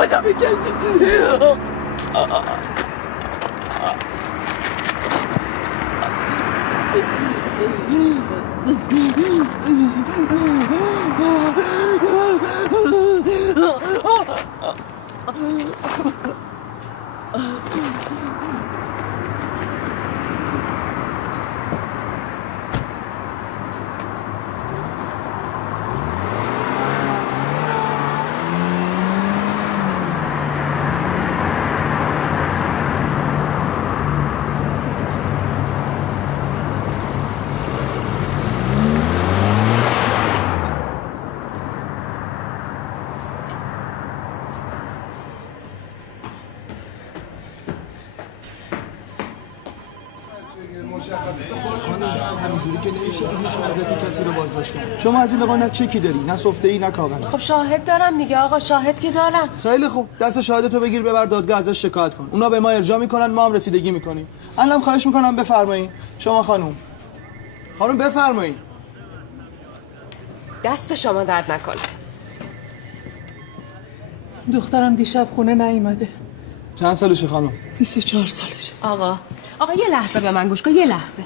خودم کسی همینجوری که نمیشه هیچ مدرکی کسی رو بازداشت کنه. شما از این لقا نه چکی داری نه سفته‌ای نه کاغذ. خب شاهد دارم دیگه آقا، شاهد که دارم. خیلی خوب، دست شاهدتو بگیر ببر دادگاه ازش شکایت کن. اونا به ما ارجاع میکنن، ما هم رسیدگی میکنیم. الان خواهش میکنم بفرمایید. شما خانم بفرمایید. دست شما درد نکنه. دخترم دیشب خونه نیومده. چند سالشه خانم؟ 24 سالشه. آقا یه لحظه به من گوش کن، یه لحظه.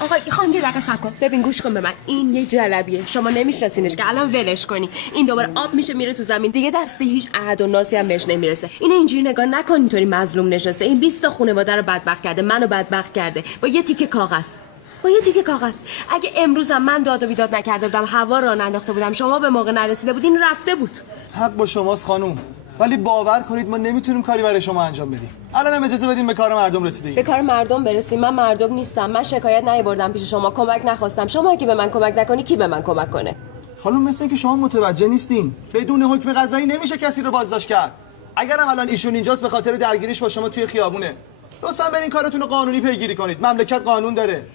آقا خانم یه دقیقه صبر کن. ببین گوش کن به من. این یه جلبیه، شما نمیشناسینش که الان ولش کنی. این دوباره آب میشه میره تو زمین، دیگه دست هیچ عهد و ناسی هم بهش نمیرسه. اینو اینجوری نگاه نکن اینطوری مظلوم نشسته. این 20 تا خانواده رو بدبخت کرده، منو بدبخت کرده با یه تیکه کاغذ. اگه امروز هم من داد و بیداد نکرده بودم، هوا را ننداخته بودم، شما به موقع نرسیده بودین، رفته بود. حق با شماست خانم، ولی باور کنید ما نمیتونیم کاری برای شما انجام بدیم. الان هم اجازه بدیم به کار مردم رسیدگی. به کار مردم برسیم؟ من مردم نیستم. من شکایت نیاوردم پیش شما، کمک نخواستم. شما اگه به من کمک نکنی کی به من کمک کنه؟ خانم مثل اینکه شما متوجه نیستین. بدون حکم قضایی نمیشه کسی رو بازداشت کرد. اگرم الان ایشون اینجاست به خاطر درگیریش با شما توی خیابونه، لطفاً برین کارتون رو قانونی پیگیری کنید. مملکت قانون داره.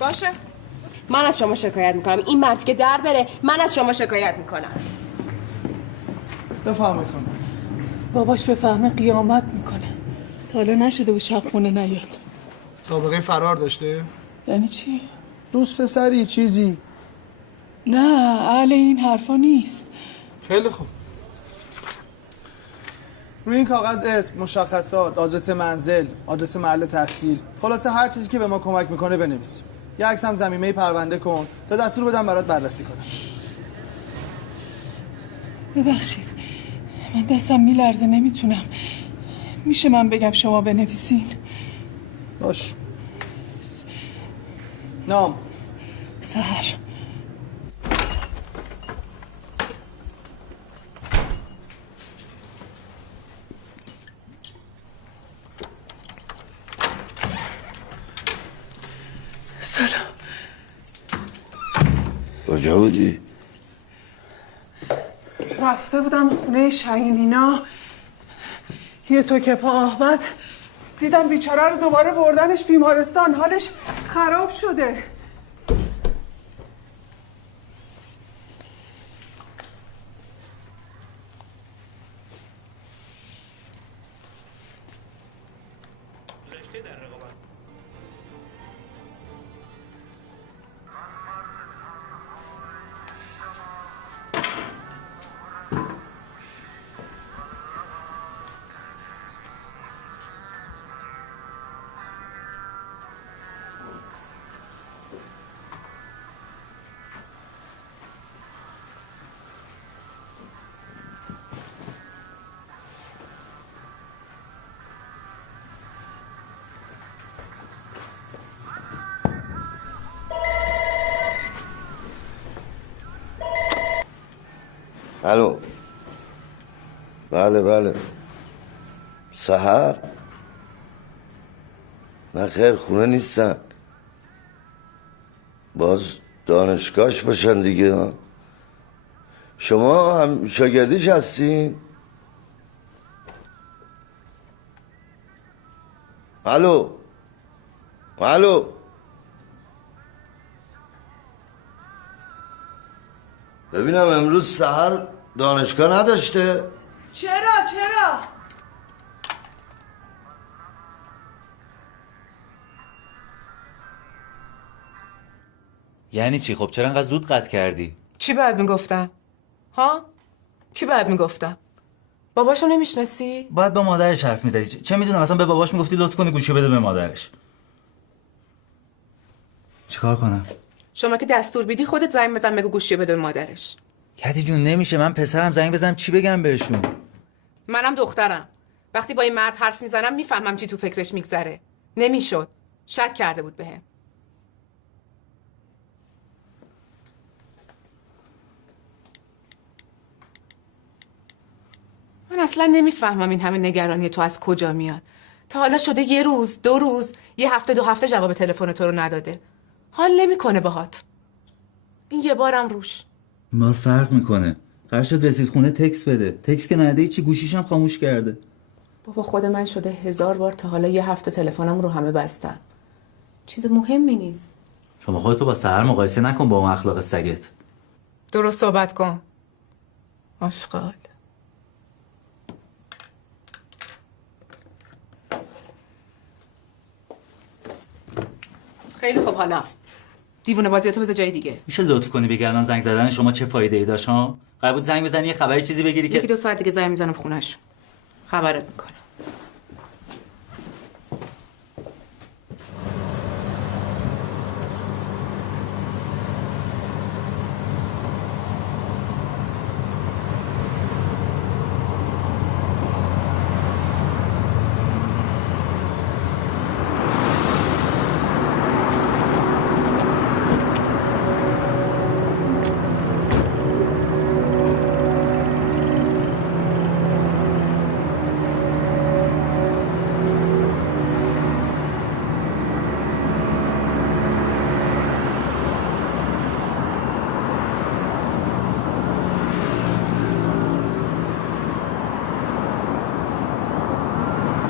باشه. من از شما شکایت میکنم. این مرد که در بره، من از شما شکایت میکنم. بفرمایید خانم. باباش بفهمه قیامت میکنه. تا حالا نشده و شب خونه نیاد. سابقه فرار داشته؟ یعنی چی؟ دوست پسری چیزی؟ نه اهل این حرفا نیست. خیلی خوب. روی این کاغذ اسم، مشخصات، آدرس منزل، آدرس محل تحصیل، خلاصه هر چیزی که به ما کمک میکنه بنویس. یه عکس هم ضمیمه پرونده کن تا دستور بدم برات بررسی کنم. ببخشید من دستم میلرزه، نمیتونم. میشه من بگم شما بنویسین؟ باش. نام سحر. سلام. کجا بودی؟ رفته بودم خونه شهینینا، یه توکه پا آهبت دیدم بیچاره رو دوباره بردنش بیمارستان، حالش خراب شده. الو. بله سحر؟ نه خیر خونه نیستن. باز دانشگاهش باشن دیگه. شما هم شاگردیش هستین؟ الو الو ببینم امروز سحر دانشگاه نداشته؟ چرا؟ یعنی چی؟ خب چرا انقدر زود قطع کردی؟ چی باید میگفتم؟ ها؟ چی باید میگفتم؟ باباشو نمیشناسی؟ باید با مادرش حرف میزدی. چه میدونم اصلا به باباش میگفتی لطف کنه گوشی بده به مادرش. چیکار کنم؟ شما که دستور بیدی خودت زنگ بزن بگو گوشی بده به مادرش. کتی جون نمیشه. من پسرم زنگ بزنم چی بگم بهشون؟ منم دخترم. وقتی با این مرد حرف میزنم میفهمم چی تو فکرش میگذره. نمیشد. شک کرده بود بهم. من اصلا نمیفهمم این همه نگرانی تو از کجا میاد. تا حالا شده یه روز، 2 روز، یه هفته 2 هفته جواب تلفن تو رو نداده. حال نمیکنه باهات. این یه بارم روش. این بار فرق میکنه. قرار شد رسید خونه تکس بده. تکس که نده چی گوشیشم خاموش کرده. بابا خود من شده 1000 بار تا حالا یه هفته تلفنم رو همه بستم. چیز مهمی نیست. شما خودتو با سحر مقایسه نکن با اون اخلاق سگت. درست صحبت کن. آشغال. خیلی خوب حالا. دیوونه بازیاتو بذار جای دیگه. میشه لطف کنی بگی الان زنگ زدن شما چه فایده ای داشت ها؟ قرار بود زنگ بزنی یه خبری چیزی بگیری که 1-2 ساعت دیگه زنگ میزنم خونه‌شون. خبرت میکنم.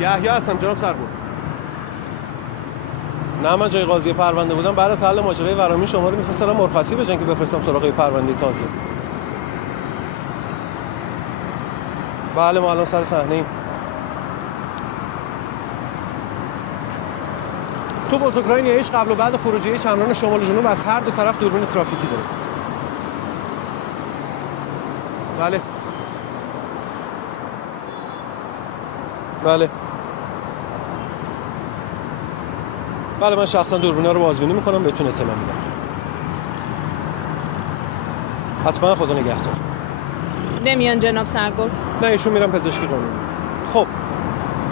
یحیی هستم جناب سربور. نه من جای قاضی پرونده بودم. بعد از حل ماجرای ورامی شما رو می‌فرستادم مرخصی بجن که بفرستم سراغ پرونده تازه. بله ما الان سر صحنه ایم. تو بزرگراه نیایش قبل و بعد خروجی چمران شمال و جنوب از هر دو طرف دوربین ترافیکی داره. بله بله بله من شخصا دوربینا رو بازبینی میکنم بهتون اطلاع میدم. حتما خدا نگهدار. نمیان جناب سرگل؟ نه ایشون میرم پزشکی قانونی. خب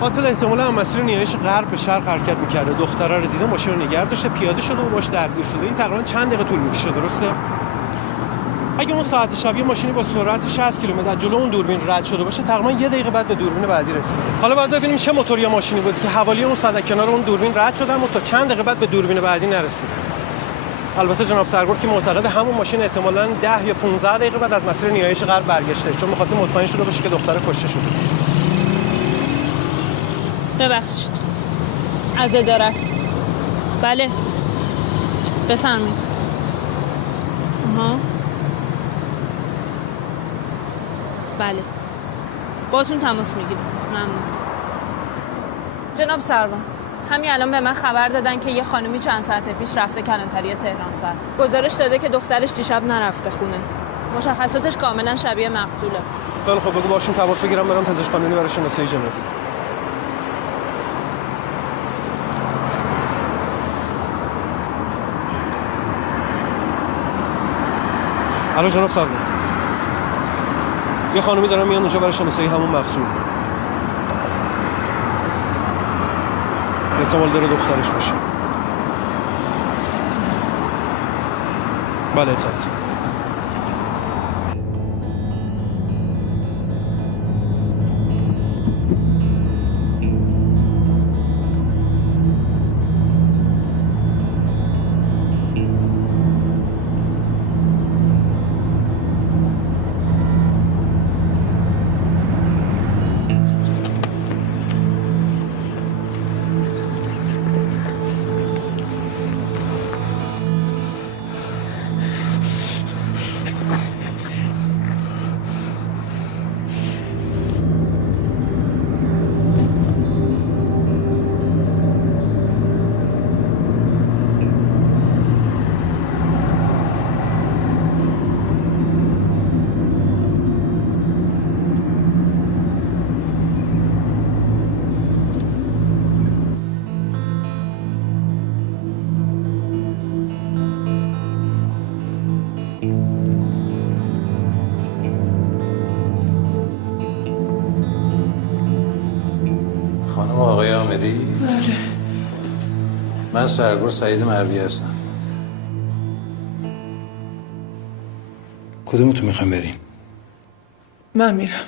قاتل احتمالاً هم مسیر نیایش غرب به شرق حرکت میکرده. دختره رو دیده ماشین رو نگه داشته پیاده شده و باش درگیر شده. این تقریبا چند دقیقه طول میکشه درسته؟ اگه اون ساعت شب یه ماشینی با سرعت 60 کیلومتر از جلو اون دوربین رد شده باشه تقریبا 1 دقیقه بعد به دوربین بعدی رسیده. حالا باید ببینیم چه موتور یا ماشینی بود که حوالی اون صد کنار اون دوربین رد شدن و تا چند دقیقه بعد به دوربین بعدی نرسید. البته جناب سرگور که معتقد همون ماشین احتمالاً 10 یا 15 دقیقه بعد از مسیر نیایش غرب برگشته چون می‌خواسته مطمئن شده باشه که دختره کشته شده. ببخشید از اداره است. بله بفرمایید. بله باتون تماس میگیرم. ممنون. جناب سروان همین الان به من خبر دادن که یه خانومی چند ساعت پیش رفته کلانتری تهران سر. گزارش داده که دخترش دیشب نرفته خونه. مشخصاتش کاملا شبیه مقتوله. خیلی خب بگو باشون تماس بگیرم برام پزشک قانونی برای شناسایی جنازه. الو جناب سرور. یه خانومی دارن میان اونجا برای شناسایی همون مقتول. احتمال داره دخترش باشه. بله اطاعت. من سرگور سعید مروی هستم. کدومتون میخوایم بریم؟ من میرم.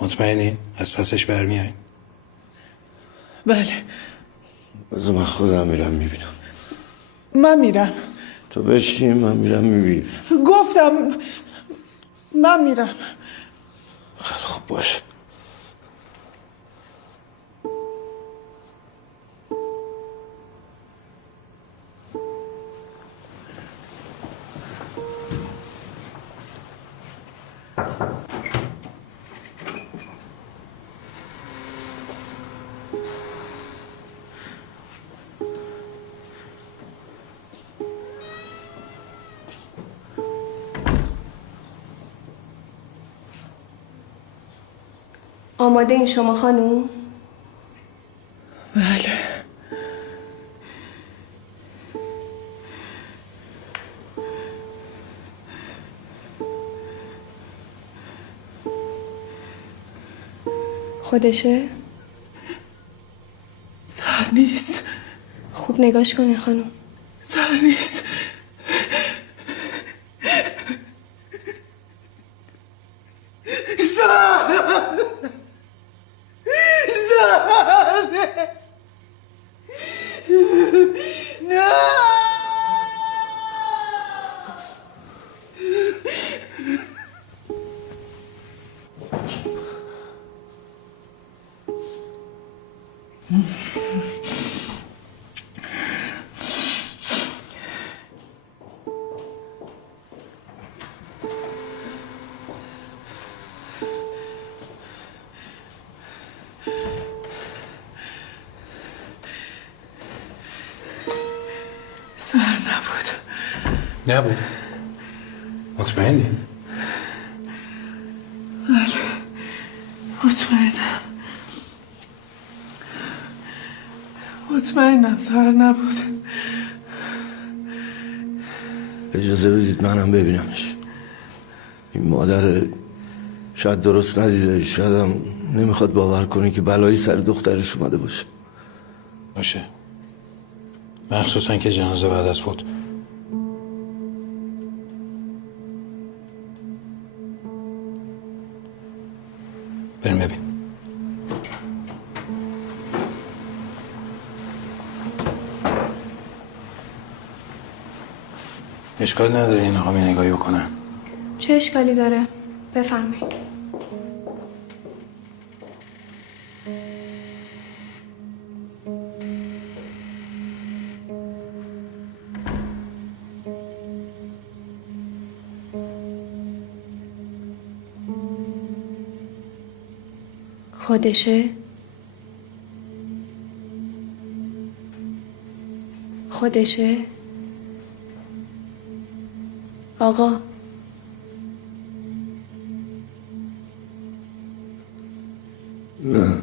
مطمئنی؟ از پسش برمیایین؟ بله. بذار من خودم میرم میبینم. من میرم. تو بشین، من میرم میبینم. گفتم من میرم. خیلی خوب باشه. آماده این شما خانوم؟ بله. خودشه؟ سر نیست. خوب نگاش کنین خانوم. سر نیست. سر نبود. نبود. مطمئنی؟ بله. مطمئنم. مطمئنم سر نبود. اجازه بدید منم ببینمش. این مادر شاید درست ندیده، شاید هم نمیخواد باور کنه که بلایی سر دخترش اومده باشه. باشه. مخصوصا که جنازه بعد از فوت. بریم ببین. اشکال نداره این آقا می نگاهی بکنن. چه اشکالی داره؟ بفرمایید. خودشه؟ خودشه؟ آقا نه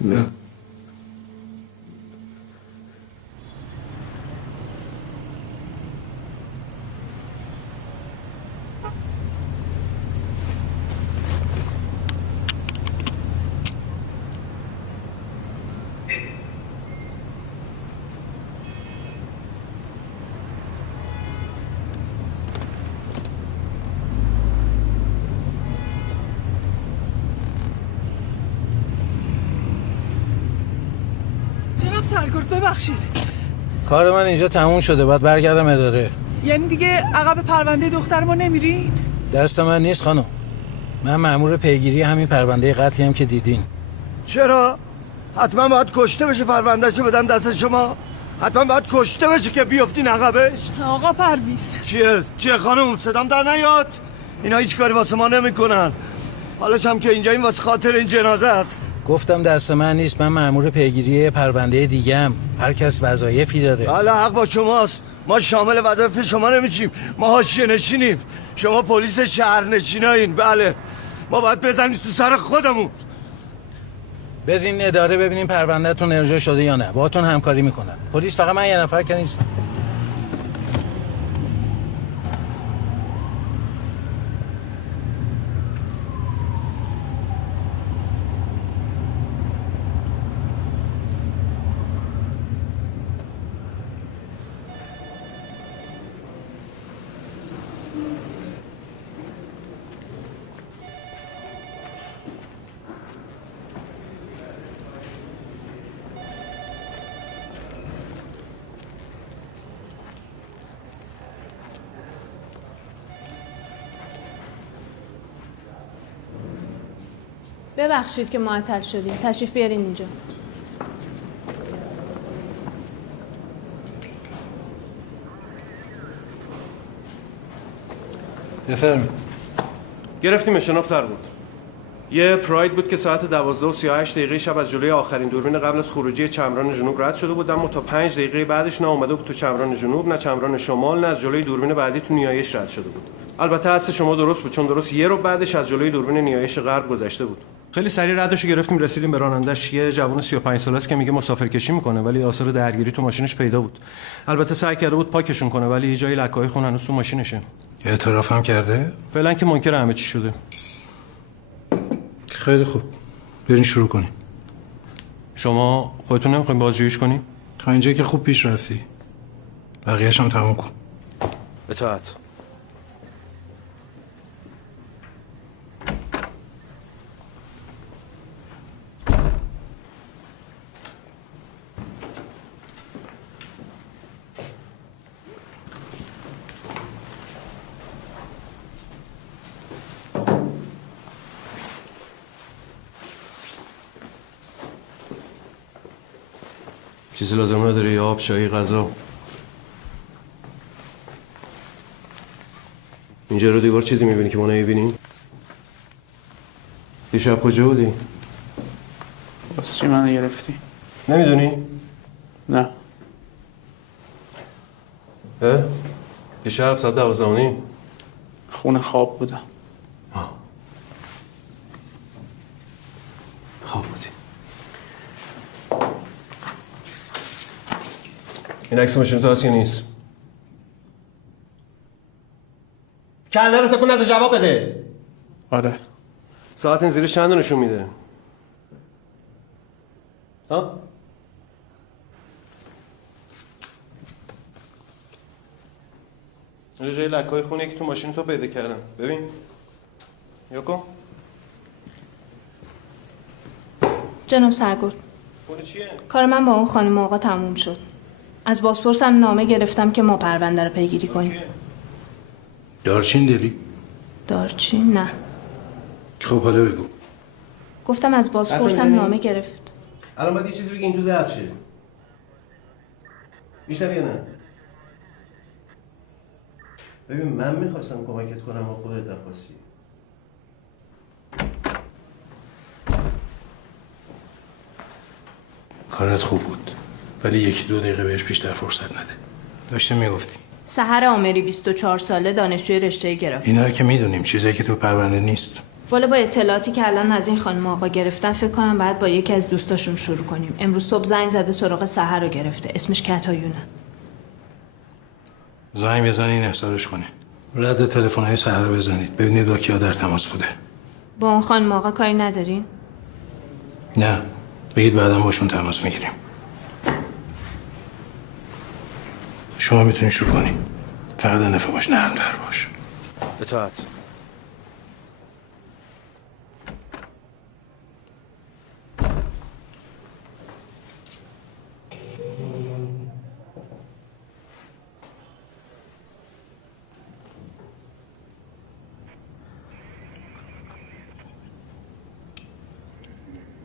نه جناب سرگرد ببخشید. کار من اینجا تموم شده، باید برگردم اداره. یعنی دیگه عقب پرونده دختر ما نمیرین؟ دست من نیست خانم. من مأمور پیگیری همین پرونده قتلی هم که دیدین. چرا؟ حتما باید کشته بشه پروندهشو بدن دست شما؟ حتما باید کشته بشه که بیافتین عقبش؟ آقا پرویز چیه خانم؟ صدام در نیاد؟ اینا هیچ کاری واسه ما نمیکنن. حالش هم که اینجا این واسه خاطر این جنازه است. گفتم دست من نیست، من مأمور پیگیری پرونده دیگه‌ام. هر کس وظایفی داره. بله حق با شماست. ما شامل وظایف شما نمیشیم. ما حاشیه نشینیم. شما پلیس شهرنشینایین. بله ما باید بزنید تو سر خودمون. برین اداره ببینین پروندهتون ارجاع شده یا نه. باهاتون همکاری میکنن. پلیس فقط من یه نفر که نیستم. ببخشید که معطل شدیم. تشریف بیارین اینجا. بفرمایید. گرفتیم شناب سر بود. یه پراید بود که ساعت 12:38 شب از جلوی آخرین دوربین قبل از خروجی چمران جنوب رد شده بود، اما تا 5 دقیقه بعدش نه اومده بود تو چمران جنوب، نه چمران شمال، نه از جلوی دوربین بعدی تو نیایش رد شده بود. البته حدس شما درست بود، چون درست یه رو بعدش از جلوی دوربین نیایش غرب گذشته بود. خیلی سریع ردشو گرفتیم، رسیدیم به رانندش. یه جوون 35 ساله است که میگه مسافرکشی میکنه، ولی آثار درگیری تو ماشینش پیدا بود. البته سعی کرده بود پاکشون کنه، ولی جای لکه‌های خون هنوز تو ماشینشه. اعتراف هم کرده؟ فعلا که منکر همه چی شده. خیلی خوب. برین شروع کنیم. شما خودتون نمیخواین بازجوییش کنین؟ تا اینجا که خوب پیش رفتی. بقیه‌اش هم تموم کن. اطاعت. چیزی لازم نداره؟ یا آب، چای، غذا؟ اینجا رو دیوار چیزی میبینی که ما نمیبینیم؟ دیشب کجا بودی؟ واسه چی منو گرفتی؟ نمیدونی؟ نه. دیشب ساعت 12:30 خونه خواب بودم. خواب بودی. این عکس ماشین تو هست یا نیست؟ کله رو سکون نده، جواب بده. آره. ساعت این زیرش چند نشون میده؟ ها؟ اینجا جای لکه‌های خونه که تو ماشین تو پیدا کردم. ببین. یا کن. جناب سرگرد، خونه چیه؟ کار من با اون خانم آقا تموم شد. از بازپرسم نامه گرفتم که ما پرونده رو پیگیری کنیم. دارچین داری؟ دارچین؟ نه. خب حالا بگو. گفتم از بازپرسم نامه گرفت. الان باید یه چیزی بگی این تو ضبط شه. میشنوی یا نه؟ ببین من میخواستم کمکت کنم اما خودت نخواستی. کارت خوب بود، ولی 1-2 دقیقه بهش بیشتر فرصت نده. داشته میگفتی سحر آمری 24 ساله، دانشجوی رشته گرافیک. اینا رو که میدونیم، چیزایی که تو پرونده نیست. والا با اطلاعاتی که الان از این خانم آقا گرفتن فکر کنم بعد با یکی از دوستاشون شروع کنیم. امروز صبح زنگ زده سراغ سحر رو گرفته. اسمش کتایونه. زنگ بزنین احضارش کنین. رد تلفن‌های سحر رو بزنید ببینید با کیا در تماس بوده. با اون خانم آقا کاری ندارین؟ نه، بگید بعدا باشون تماس میگیریم. شما میتونید شروع کنید. فقط نفع باش، نرم در باش. اطاعت.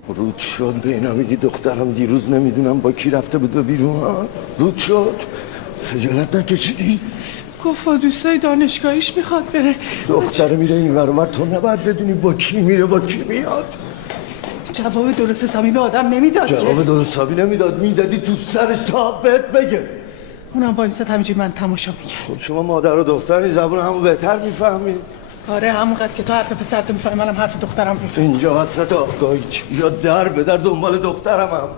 رود شد به اینا بگی دخترم دیروز نمیدونم با کی رفته بود و بیرون. رود شد. خجالت نکشیدی؟ گفت با دوستای دانشگاهیش میخواد بره. دختره میره این ور اونور، تو نباید بدونی با کی میره با کی میاد. جواب درست حسابی به آدم نمیداد. جواب درست حسابی نمیداد، میزدی تو سرش تا بهت بگه. اونم وایمسد همینجوری من تماشا میکرد. خب شما مادر و دختر زبون همو بهتر میفهمید. آره همونقدر که تو حرف پسرتو میفهمی منم حرف دخترم میفهمم. اینجا وسط آگاهی یا در به در دنبال دخترم هم.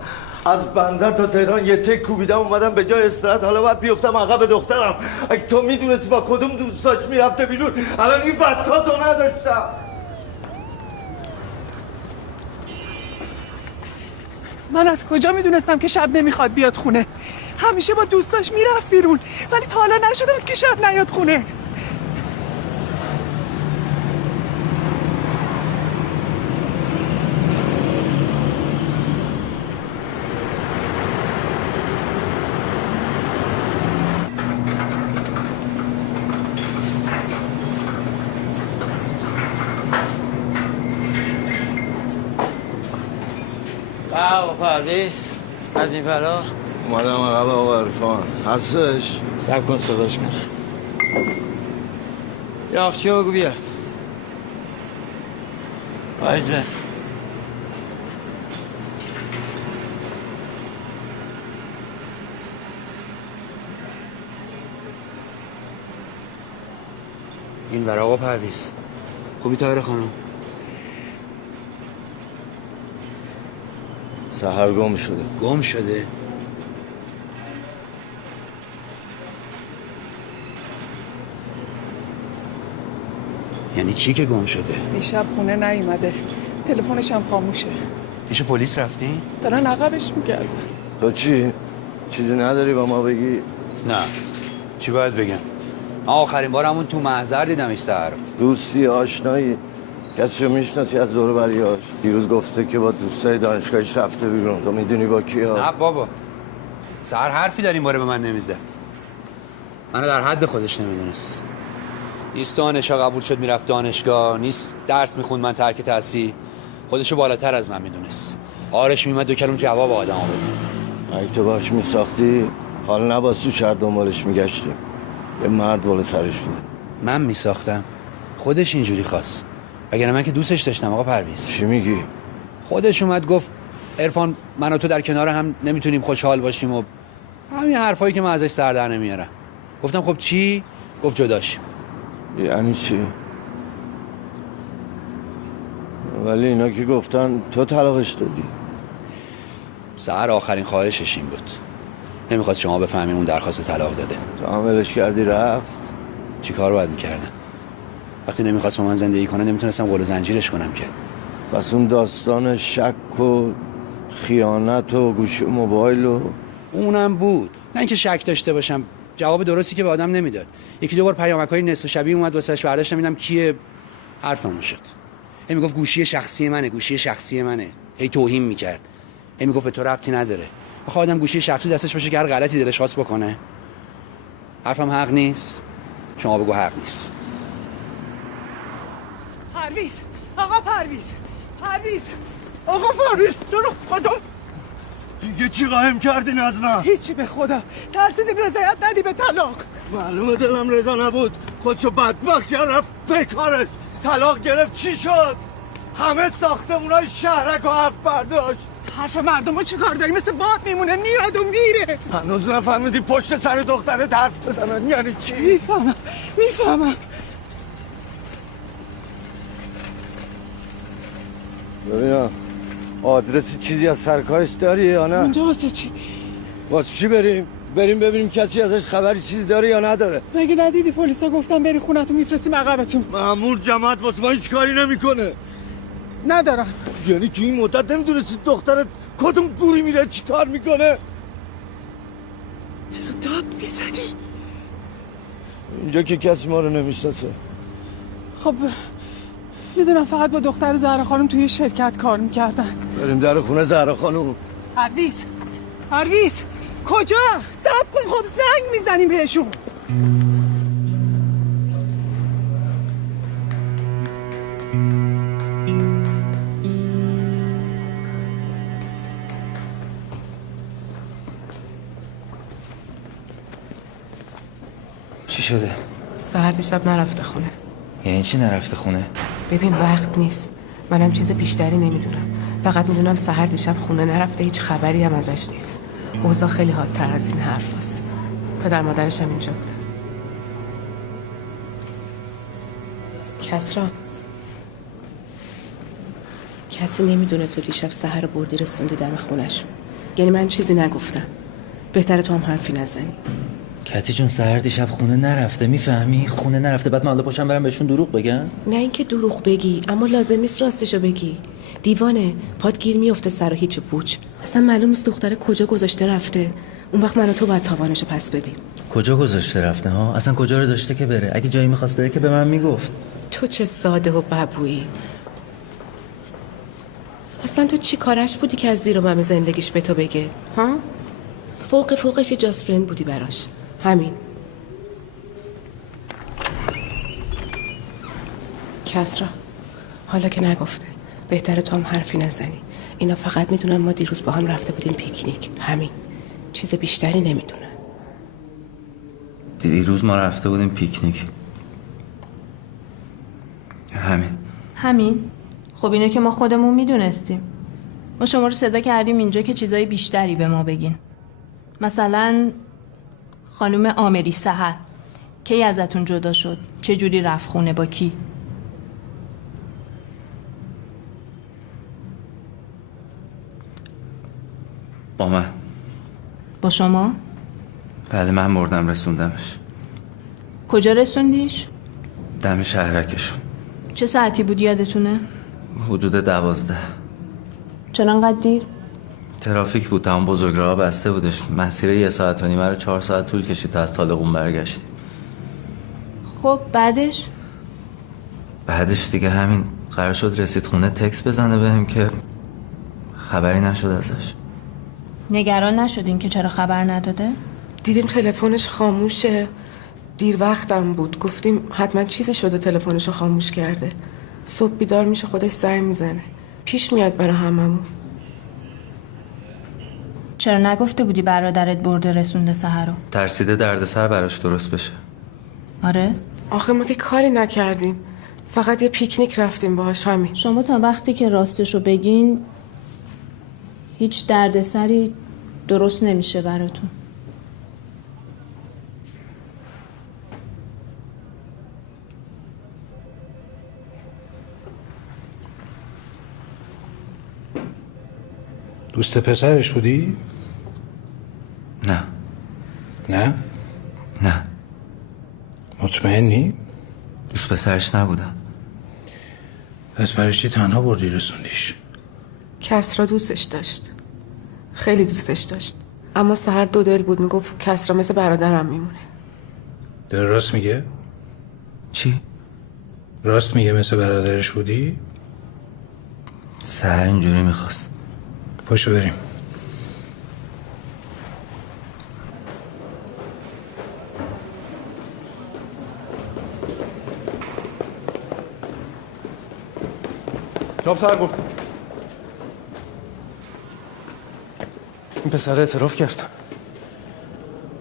از بندر تا تهران یه تک کوبیدم اومدم به جای استراحت، حالا باید بیفتم عقب دخترم. اگه تو میدونستی با کدوم دوستاش میرفته بیرون الان این بساطو نداشتم. من از کجا میدونستم که شب نمیخواد بیاد خونه؟ همیشه با دوستاش میرفت بیرون، ولی تا حالا نشده بود که شب نیاد خونه. پردیس از این پلا اومدم عقب آقا عرفان هستش؟ سب کن صداش کنم یا اخچه بگو بیاد بایزه این برای آقا پرویز. خوبی طاهر خانم؟ سحر گم شده. گم شده؟ یعنی چی که گم شده؟ دیشب خونه نیومده، تلفنش هم خاموشه. پیش پلیس رفتی؟ دارن عقبش میگردن. تو چی؟ چیزی نداری با ما بگی؟ نه. چی باید بگم؟ آخرین بار همون تو محضر دیدمش سحر. دوستی آشنایی کسی رو میشناسی از دور بریاش؟ دیروز گفته که با دوستای دانشگاهش رفته بیرون. تو میدونی با کیا؟ نه بابا سحر حرفی در این باره به من نمیزد. منو در حد خودش نمیدونست. نیست دانشگاه قبول شد میرفت دانشگاه، نیست درس میخوند من ترک تحصیل. خودشو بالاتر از من میدونست. آرش میمد دو کلمه جواب آدم بده. اگه تو باش میساختی حال نباز تو شهر دنبالش میگشتیم. یه مرد بالا سرش بود. من میساختم؟ خودش اینجوری خواست. وگرنه من که دوستش داشتم آقا پرویز. چی میگی؟ خودش اومد گفت عرفان من و تو در کنار هم نمیتونیم خوشحال باشیم و همین حرفایی که من ازش سر در نمیارم. گفتم خب چی؟ گفت جداشیم. یعنی چی؟ ولی اینا که گفتن تو طلاقش دادی. سحر آخرین خواهشش این بود. نمیخواست شما بفهمین اون درخواست طلاق داده. تو عملش کردی رفت؟ چی کار باید میکردم؟ وقتی نمیخواست با من زندگی کنه نمیتونستم قول و زنجیرش کنم که. پس اون داستان شک و خیانت و گوشی موبایل و اونم بود. نه اینکه شک داشته باشم، جواب درستی که به آدم نمیداد. یکی دو بار پیامک‌های نصف شبیه اومد واسش برداشتم دیدم کیه، حرفمون شد. هی میگفت گوشی شخصی منه، گوشی شخصی منه. هی توهین میکرد. هی میگفت به تو ربطی نداره. آخه آدم گوشی شخصی دستش باشه که هر غلطی دلش خواست بکنه. حرفم حق نیست. شما بگو حق نیست. پرویز، آقا پرویز، پرویز، آقا پرویز، تو رو خدا دیگه چی قایم کردین از من؟ هیچی به خدا، ترسیدیم رضایت ندی به طلاق. معلومه دلم رضا نبود. خودشو بدبخت کرد رفت به کارش. طلاق گرفت چی شد؟ همه ساختمونای شهرک و حرف برداشت. حرف مردم رو چی کار داری؟ مثل باد میمونه میاد و میره. هنوز نفهمیدی پشت سر دختره حرف بزنن یعنی چی؟ میفهمم. ببینم آدرسی چیزی از سرکارش داری یا نه؟ اونجا واسه چی؟ واسه چی بریم ببینیم کسی ازش خبری چیز داره یا نداره. مگه ندیدی پلیسا گفتن بری خونتون میفرستیم عقبتون؟ مأمور جماعت واسه ما هیچ کاری نمیکنه. ندارم. یعنی تو این مدت نمیدونستی دخترت کدوم گوری میره چی کار میکنه؟ چرا داد میزنی؟ اینجا که کسی ما رو نمیشناسه. خب میدونم فقط با دختر زهرا خانم توی شرکت کار میکردن. بریم در خونه زهرا خانم. پرویز کجا؟ صبر کن خب زنگ میزنیم بهشون. چی شده؟ سحر دیشب نرفته خونه. یعنی چی نرفته خونه؟ ببین وقت نیست. منم چیز بیشتری نمیدونم. فقط میدونم سحر دیشب خونه نرفته، هیچ خبری هم ازش نیست. اوضاع خیلی حادتر از این حرف هست. پدر مادرش هم اینجا بود. کسرا، کسی نمیدونه تو دیشب سحر رو بردی رسوندی دم خونه‌شون. یعنی من چیزی نگفتم. بهتره تو هم حرفی نزنی. کتی جون سحر دیشب خونه نرفته، میفهمی؟ خونه نرفته. بعد من حالا پاشم برم بهشون دروغ بگم؟ نه اینکه دروغ بگی، اما لازم نیست راستشو بگی. دیوانه، پات گیر میفته سر و هیچ پوچ. اصلا معلوم نیست دختره کجا گذاشته رفته. اون وقت من و تو باید تاوانشو پس بدیم. کجا گذاشته رفته ها؟ اصلا کجا رو داشته که بره؟ اگه جایی میخواست بره که به من میگفت. تو چه ساده و ببویی. اصلا تو چی کارش بودی که از زیر و بم زندگیش به تو بگه؟ ها؟ فوقش یه جاست فرند بودی براش. همین. کسرا، حالا که نگفته بهتره تو هم حرفی نزنی. اینا فقط میدونن ما دیروز با هم رفته بودیم پیکنیک، همین. چیز بیشتری نمیدونن. دیروز ما رفته بودیم پیکنیک، همین؟ خب اینه که ما خودمون میدونستیم. ما شما رو صدا کردیم اینجا که چیزای بیشتری به ما بگین. مثلا خانم آمری سحر کی ازتون جدا شد؟ چه جوری رفت خونه، با کی؟ با من. با شما؟ بله من بردم رسوندمش. کجا رسوندیش؟ دم شهرکشون. چه ساعتی بود یادتونه؟ حدود 12. چرا انقدر دیر؟ ترافیک بود، تمام بزرگراه بسته بودش. مسیر 1.5 ساعت رو 4 ساعت طول کشید تا از طالقون برگشتیم. خب بعدش دیگه همین قرار شد رسید خونه تکست بزنه بهم که خبری نشد ازش. نگران نشدین که چرا خبر نداده؟ دیدیم تلفنش خاموشه، دیر وقتم بود، گفتیم حتما چیزی شده تلفنشو خاموش کرده. صبح بیدار میشه خودش زنگ میزنه. پیش میاد برای هممون. چرا نگفته بودی برادرت برده رسونده سحر رو؟ ترسیده دردسر براش درست بشه. آره؟ آخه ما که کاری نکردیم، فقط یه پیکنیک رفتیم باهاش، همین. شما تا وقتی که راستشو بگین هیچ دردسری درست نمیشه براتون. دوست پسرش بودی؟ نه. نه؟ نه. مطمئنی؟ دوست پسرش نبودم. پس برای چی تنها بردی رسوندیش؟ کسرا دوستش داشت، خیلی دوستش داشت، اما سحر دو دل بود، میگفت کسرا مثل برادرم میمونه. داره راست میگه؟ چی؟ راست میگه مثل برادرش بودی؟ سحر اینجوری میخواست. پاشو بریم. جاب سرگل. این پسر اعتراف کرد.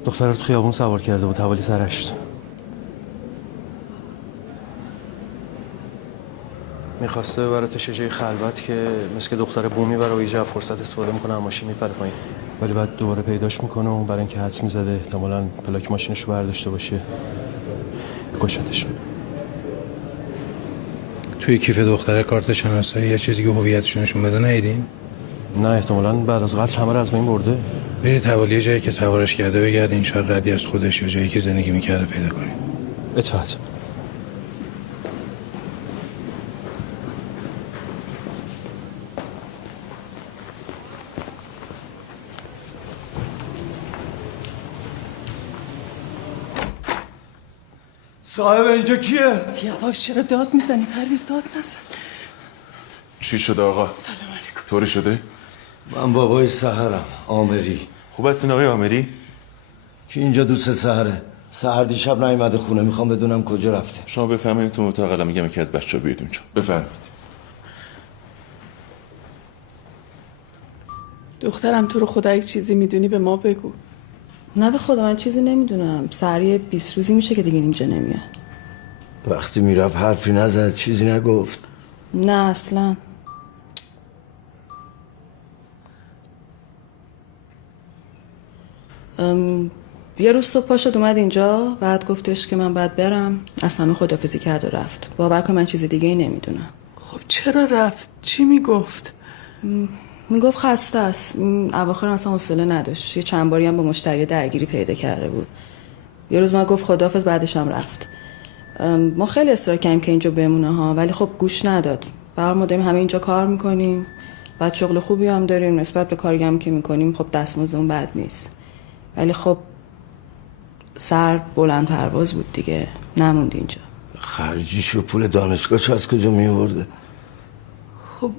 دختر رو تو خیابون سوار کرده بود، حوالی ترشت. میخواسته ببرتش جای خلوت که مثل که دختر بومی برای ایجاد فرصت استفاده میکنه، ماشین میپره پایین. ولی بعد دوباره پیداش میکنه و برای اینکه حدس میزده احتمالاً پلاک ماشینشو برداشته باشه کشتش. توی کیف دختره کارت شناسایی یا چیزی که هویتشون نشون بده ندیدین؟ نه احتمالاً بعد از قتل همه رو از بین برده. برید حوالی جایی که سوارش کرده بگردین، شاید ردی از خودش یا جایی که زندگی میکرده پیدا کنین. اطاعت. صاحب اینجا کیه؟ یواش، چرا داد میزنی؟ پرویز داد نزن. چی شده آقا؟ سلام علیکم. طوری شده؟ من بابای سحرم، آمری. خوب هستین آقای آمری؟ که اینجا دوست سحره. سحر دیشب نیومده خونه، میخوام بدونم کجا رفته. شما بفرمایید تو اتاق، الان میگم یکی از بچه‌ها بیاد اونجا. بفرمایید. دخترم تو رو خدا یک چیزی میدونی به ما بگو. نه به خدا من چیزی نمیدونم. سریع 20 روزی میشه که دیگه اینجا نمیاد. وقتی میرفت حرفی نزد، چیزی نگفت؟ نه اصلا. یه روز صبح پا شد اومد اینجا، بعد گفتش که من باید برم، از همه خداحافظی کرد و رفت. باور کن من چیز دیگه ای نمیدونم. خب چرا رفت؟ چی میگفت؟ میگفت خسته است. اواخر اصلا حوصله نداشت. یه چند باری هم با مشتری درگیری پیدا کرده بود. یه روز ما گفت خداحافظ، بعدش هم رفت. ما خیلی اصرار کردیم که اینجا بمونه ها، ولی خب گوش نداد. برام ما داریم همه اینجا کار میکنیم، بعد شغل خوبی هم داریم، نسبت به کاری هم که میکنیم خب دستمزدمون بد نیست، ولی خب سر بلند پرواز بود دیگه، نموند اینجا. خرجیش و پول دانشگاهش از کجا میورده؟ خب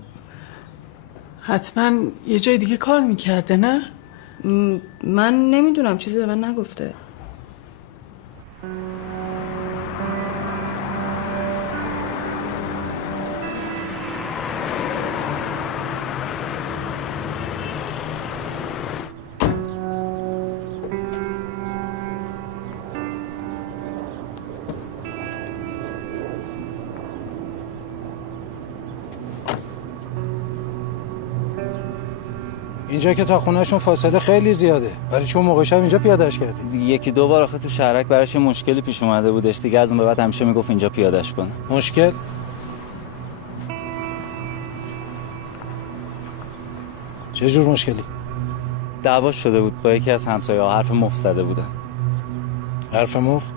حتما یه جای دیگه کار میکرده نه؟ من نمیدونم، چیزی به من نگفته. اینجا که تا خونهشون فاصله خیلی زیاده، ولی چون موقع شب اینجا پیادهش کردی؟ یکی دو بار آخه تو شهرک براش یه مشکلی پیش اومده بودش دیگه، از اون به بعد همیشه میگفت اینجا پیادهش کنه. مشکل؟ چه جور مشکلی؟ دعوا شده بود با یکی از همسایه‌ها، حرف مفت زده بودن. حرف مفت؟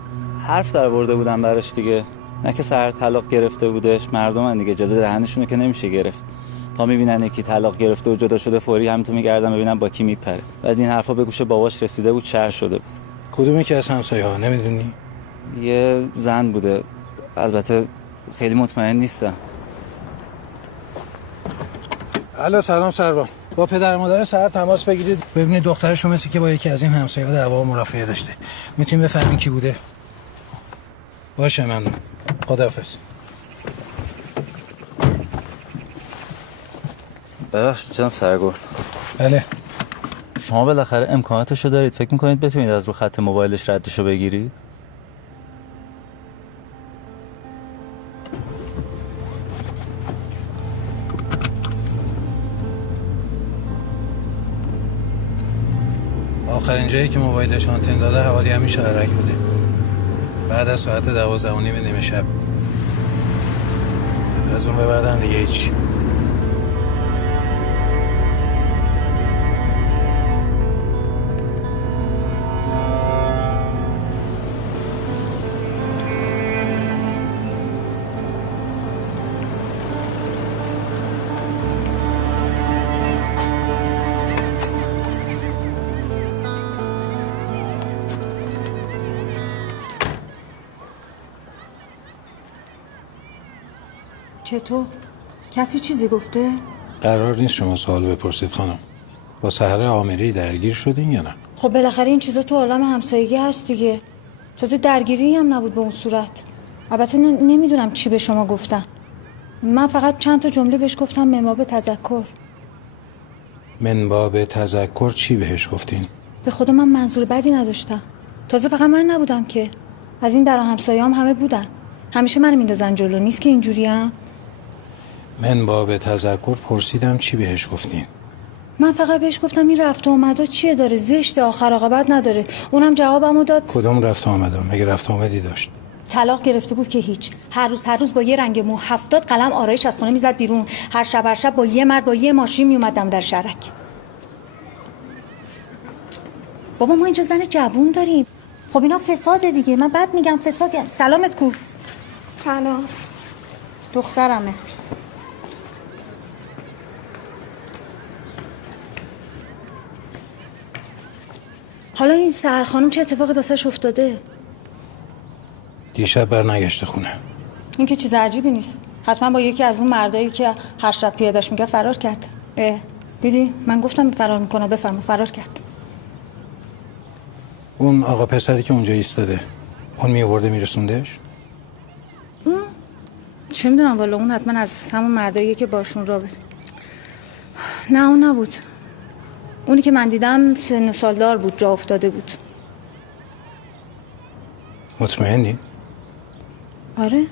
حرف در برده بودن براش دیگه. نه که سر طلاق گرفته بودش، مردمن دیگه، جلو دهنشونه که نمیشه گرفت. تا میبینن یکی طلاق گرفته و جدا شده فوری همینطور میگردن ببینن با کی میپره. بعد این حرفا به گوش باباش رسیده بود، شهر شده بود. کدومی که از همسایه‌ها نمیدونی؟ یه زن بوده، البته خیلی مطمئن نیستم. الو سلام سروان، با پدر و مادر سحر تماس بگیرید ببینید دخترشون مثل که با یکی از این همسایه‌ها دعوا و مرافعه داشته. میتونیم بفهمین کی بوده؟ باشه ممنون. خداحافظ. ببخشید جناب سرگل. بله. شما بالاخره امکاناتشو دارید؟ فکر میکنید بتونید از رو خط موبایلش ردشو بگیرید؟ آخرین جایی که موبایلش آنتن داده حوالی همین شهرک بوده. بعد از ساعت 12:30 نیمه شب. از اون به بعدم دیگه هیچ. چطور؟ کسی چیزی گفته؟ قرار نیست شما سوال بپرسید خانم. با سحر عامری درگیر شدین یا نه؟ خب بالاخره این چیزا تو عالم همسایگی هست دیگه. تازه درگیری هم نبود به اون صورت. البته نمیدونم چی به شما گفتن. من فقط چند تا جمله بهش گفتم من باب تذکر. من باب تذکر چی بهش گفتین؟ به خدا من منظور بدی نداشتم. تازه فقط من نبودم که. از این در همسایه‌ام همه بودن. همیشه منو میندازن جلو، نیست که اینجوریم. من باب تذکر پرسیدم چی بهش گفتین؟ من فقط بهش گفتم این رفت و آمدا چیه داره، زشته، آخر عاقبت نداره. اونم جوابمو داد. کدوم رفت و آمدا؟ مگه رفت و آمدی داشت؟ طلاق گرفته بود که هیچ. هر روز با یه رنگ مو 70 قلم آرایش از خونه میزد بیرون. هر شب با یه مرد با یه ماشین میومدم در شهرک. بابا ما اینجا زن جوون داریم. خب اینا فساده دیگه. من بعد میگم فساده. سلامت کو. سلام. دخترمه. حالا این سحر خانم چه اتفاقی واسش افتاده؟ دیشب برنگشته خونه. این که چیز عجیبی نیست. حتما با یکی از اون مردایی که هر شب پیاده‌اش میگه فرار کرد. دیدی من گفتم فرار میکنه، بفرما فرار کرد. اون آقا پسری که اونجا ایستاده اون میورده میرسوندش؟ چه میدونم والا، اون حتما از همون مرداییه که باشون رابطه. نه اون نبود. اونی که من دیدم سن سالدار بود، جا افتاده بود. مطمئنی؟ آره.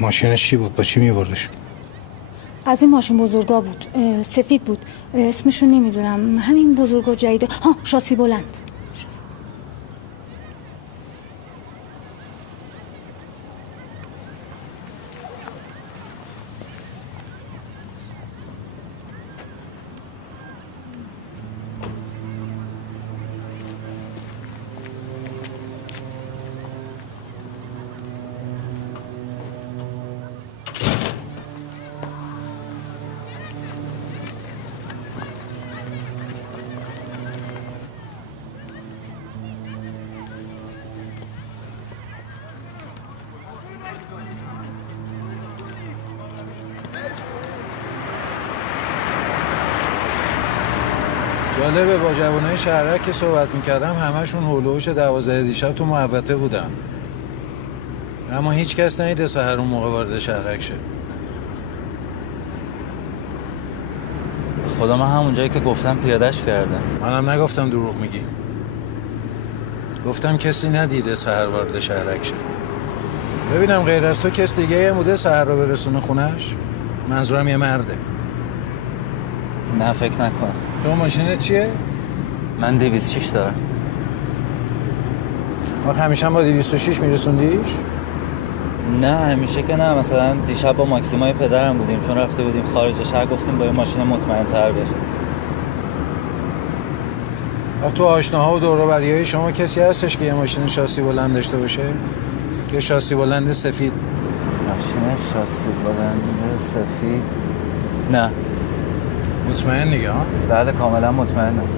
ماشینش چی بود؟ با چی میوردش؟ از این ماشین بزرگا بود، سفید بود، اسمشو نمیدونم. همین بزرگا جدیده. شاسی بلند. جالبه با جوانای شهرک که صحبت میکردم همشون هولوش 12 دیشب تو محوطه بودن، اما هیچ کس ندیده سحر اون موقع وارد شهرک شه. خدا من همون جایی که گفتم پیادهش کردم. منم نگفتم دروغ میگی، گفتم کسی ندیده سحر وارد شهرک شه. ببینم غیر از تو کس دیگه یه موده سحر رو برسونه خونش؟ منظورم یه مرده. نه فکر نکنم. تو ماشینت چیه؟ من 206 دارم. همیشه با 206 میرسوندیش؟ نه همیشه که نه، مثلا دیشب با ماکسیمای پدرم بودیم چون رفته بودیم خارج شهر، گفتیم با یه ماشین مطمئن تر بریم. تو آشناها و دور و بریای شما کسی هستش که یه ماشین شاسی بلند داشته باشه؟ یه شاسی بلند سفید؟ ماشین شاسی بلند سفید؟ نه. مطمئن دیگه ها؟ بله کاملا مطمئنم.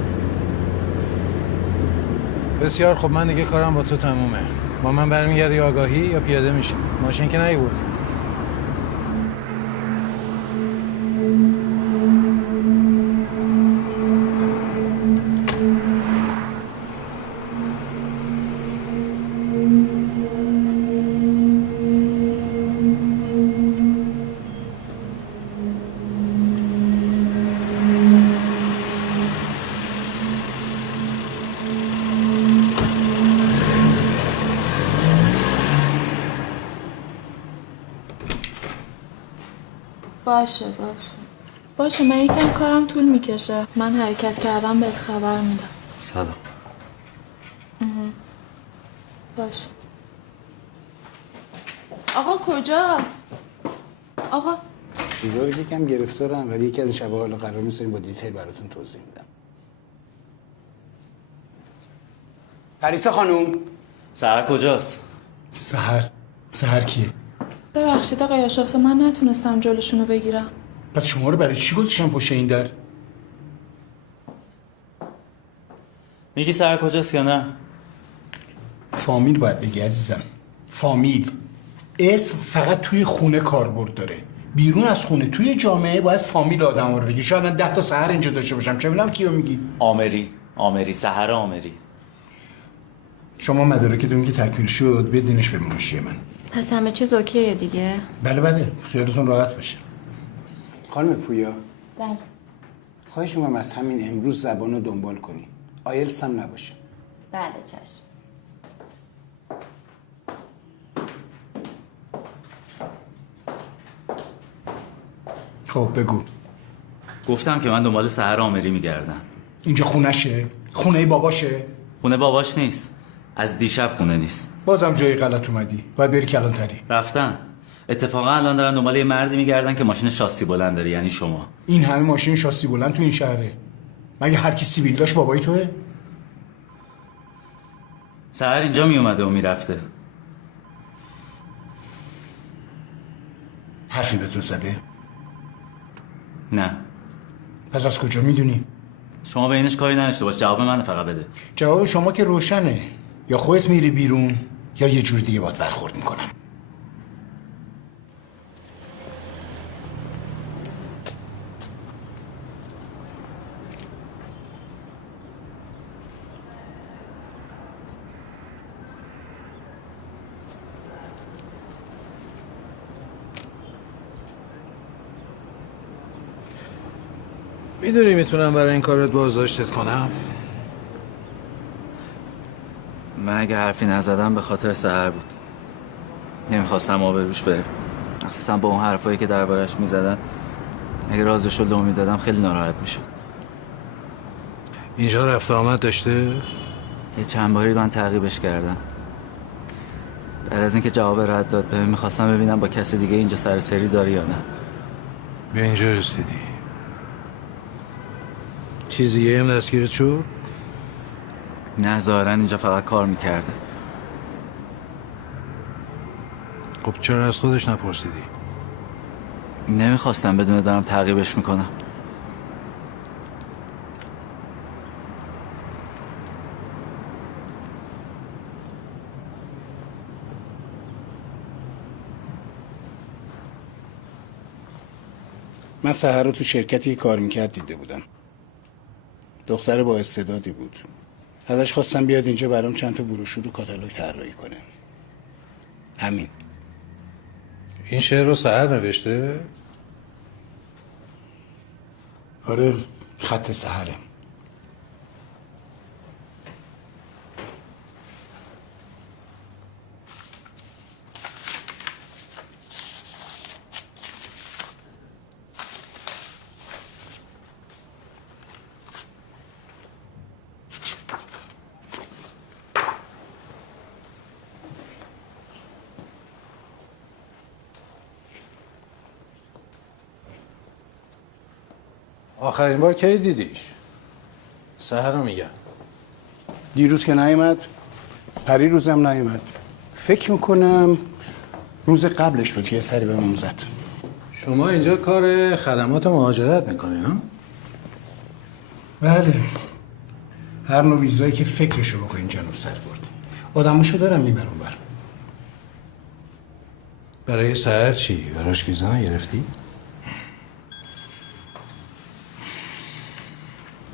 بسیار خب، من دیگه کارم با تو تمومه. با من برمیگردی آگاهی یا پیاده میشی؟ ماشین که نیوردی. باشه من یکم کارم طول میکشه. من حرکت کردم بهت خبر میدم. سلام. باشه. آقا کجا؟ آقا اینجا رو یکم گرفتارم، ولی یکی از این شبه حالا قرار می‌ذاریم با دیتیل براتون توضیح میدم. پریسا خانوم. سحر کجاست؟ سحر کیه؟ ببخشید آقا یاشفته، من نتونستم جلوشونو بگیرم. پس شما رو برای چی گذاشتن پشت این در؟ میگی سحر کجاست یا نه؟ فامیل باید بگی عزیزم. فامیل. اسم فقط توی خونه کاربرد داره. بیرون از خونه توی جامعه باید فامیل آدم رو بگی. شاید 10 تا سحر اینجا داشته باشم، چه می‌دونم کیو میگی؟ آمری سحر آمری. شما مدارکتون که تکمیل شد بدینش به منشی من. پس همه چیز اوکیه دیگه؟ بله خیالتون راحت باشه. خانم پویا. بله. خواهش می‌کنم از همین امروز زبان رو دنبال کنی. آیلتس هم نباشه. بله چشم. خب بگو. گفتم که من دنبال سحر آمری میگردم. اینجا خونشه؟ خونه باباشه؟ خونه باباش نیست. از دیشب خونه نیست. بازم جایی غلط اومدی. باید بری کلانتری. رفتن. اتفاقا الان دارن دنبال یه مردی میگردن که ماشین شاسی بلند داره، یعنی شما. این همه ماشین شاسی بلند تو این شهره. مگه هر کی سیبیل داشت بابای توه؟ سحر اینجا میومده و میرفته. حرفی به تو زده؟ نه. پس از کجا میدونی؟ شما به اینش کاری نداشته باش، جواب من فقط بده. جواب شما که روشنه. یا خودت میری بیرون یا یه جور دیگه باهات برخورد میکنم. میدونی میتونم برای این کارت بازداشتت کنم؟ من اگه حرفی نزدم به خاطر سحر بود. نمیخواستم آبروش بره. مخصوصا با اون حرفایی که دربارش میزدن. اگه رازشو لو میدادم خیلی ناراحت میشد. اینجا رفت آمد داشته؟ یه چند باری من تعقیبش کردم. بعد از اینکه جواب رد داد بهم میخواستم ببینم با کسی دیگه اینجا سر سری داری یا نه. به اینجا رسیدی. چیزی هم دستگیرت شد؟ نه ظاهرا اینجا فقط کار میکرده. خب چرا از خودش نپرسیدی؟ نمیخواستم بدونه دارم تعقیبش میکنم. من سحر رو تو شرکتی که کار میکرد دیده بودم. دختر با استعدادی بود. ازش خواستم بیاد اینجا برام چند تا بروشور و کاتالوگ طراحی کنه. همین. این شعر رو سحر نوشته؟ آره خط سحره. آخرین بار کی دیدیش؟ سحر رو میگم. دیروز که نیومد، پری روزم نیومد. فکر میکنم روز قبلش بود که یه سری بهمون زد. شما اینجا کار خدمات مهاجرت میکنین ها؟ بله. هر نوع ویزایی که فکرشو بکنین جناب سرگرد. آدموشو دارم میبرم بر. برای سحر چی؟ براش ویزا نگرفتی؟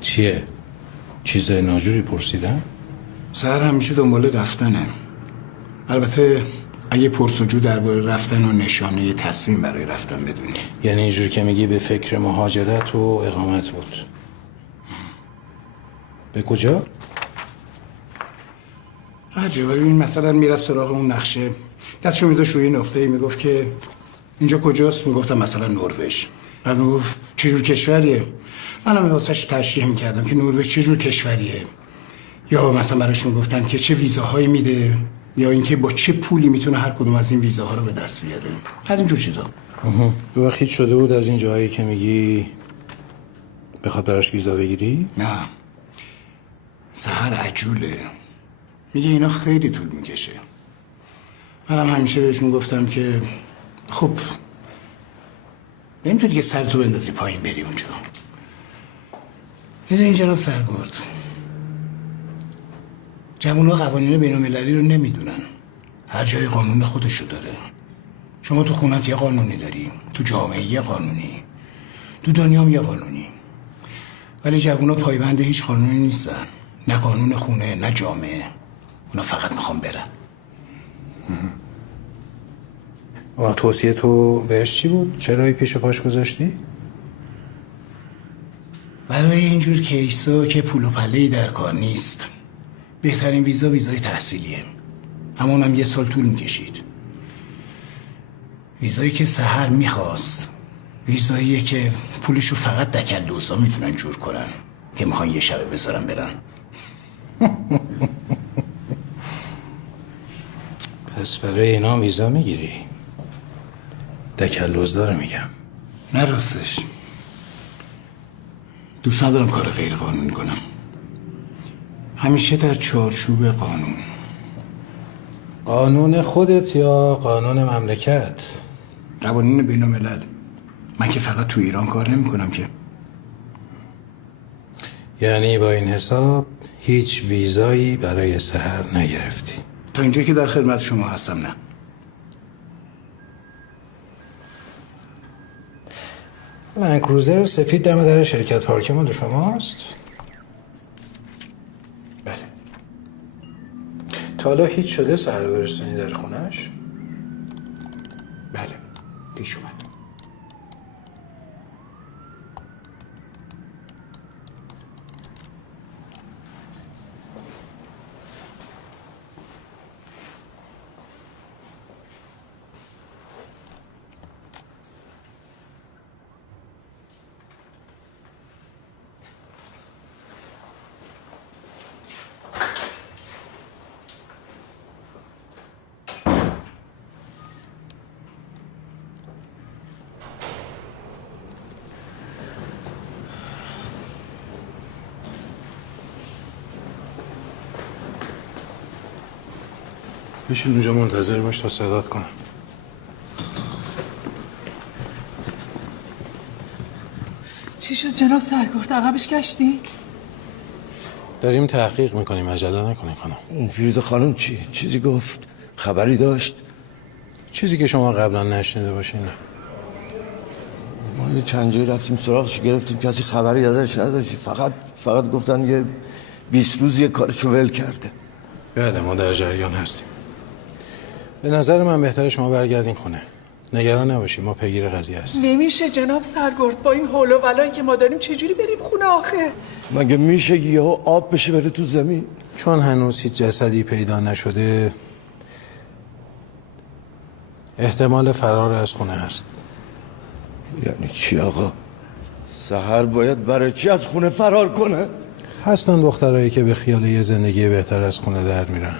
چیه؟ چیزای ناجوری پرسیدن؟ سحر همیشه دنبال رفتنه. البته اگه پرسجو درباره رفتن و نشانه تصمیم برای رفتن بدونی. یعنی اینجوری که میگی به فکر مهاجرت و اقامت بود. به کجا؟ عجبه. ببین مثلا میرفت سراغ اون نقشه، دستشو میذاشت روی نقطه‌ای، میگفت که اینجا کجاست؟ میگفتم مثلا نروژ. بعد میگفت چجور کشوریه؟ منم واسش ترشیح میکردم که نروژ چجور کشوریه، یا مثلا براش میگفتم که چه ویزاهایی میده، یا اینکه با چه پولی میتونه هر کدوم از این ویزاها رو به دست بیاره. از اینجور چیزا. دو وقت شده بود از این جاهایی که میگی بخواد براش ویزا بگیری؟ نه، سحر عجوله، میگه اینا خیلی طول میکشه. منم همیشه بهش میگفتم که خب نمیتونی که سرتو بندازی پایین بری اونجا. این جناب سرگرد، جوونا قوانین بین‌المللی رو نمیدونن. هر جای قانون خودشو داره. شما تو خونت یه قانونی داری، تو جامعه یه قانونی، تو دنیا هم یه قانونی. ولی جوونا پایبند هیچ قانونی نیستن. نه قانون خونه، نه جامعه. اونا فقط میخوام برن. و توصیه تو بهش چی بود؟ چرایی پیش پاش گذاشتی؟ برای اینجور کیسا که پول و پله‌ای در کار نیست، بهترین ویزا ویزای تحصیلیه. اما اونم 1 سال طول میکشید. ویزایی که سحر میخواست ویزاییه که پولشو فقط دکلدوزا میتونن جور کنن که میخوان یه شبه بذارن برن. پس برای اینا ویزا میگیری؟ دکلدوزا رو میگم. نه راستش دوست ندارم کار غیر قانونی کنم. همیشه در چارچوب قانون. قانون خودت یا قانون مملکت؟ قوانین بین الملل. من که فقط تو ایران کار نمی کنم که. یعنی با این حساب هیچ ویزایی برای سحر نگرفتی؟ تا اینجایی که در خدمت شما هستم نه. لندکروزر سفید دم در شرکت پارک مال شماست؟ بله. تا حالا هیچ شده سحر رو برسونی در خونش؟ بله پیش اومد. بشین اونجا منتظر باش تا صدات کنم. چی شد جناب سرگرد؟ عقبش گشتی؟ داریم تحقیق میکنیم، عجله نکنین خانم. اون فیروزه خانم چیزی گفت؟ خبری داشت؟ چیزی که شما قبلا نشنیده باشین نه. ما یه چند جایی رفتیم سراغش گرفتیم، کسی خبری ازش نداشت. فقط گفتن یه 20 روز یه کارشو ول کرده. بله ما در جریان هستیم. به نظر من بهتره شما برگردین خونه. نگران نباشید، ما پیگیر قضیه هستیم. نمیشه جناب سرگرد، با این حول و ولایی که ما داریم چجوری بریم خونه آخه؟ مگه میشه یهو آب بشه بره تو زمین؟ چون هنوز هیچ جسدی پیدا نشده احتمال فرار از خونه هست. یعنی چی آقا؟ سحر باید برای چی از خونه فرار کنه؟ هستن دخترایی که به خیال یه زندگی بهتر از خونه در میرن.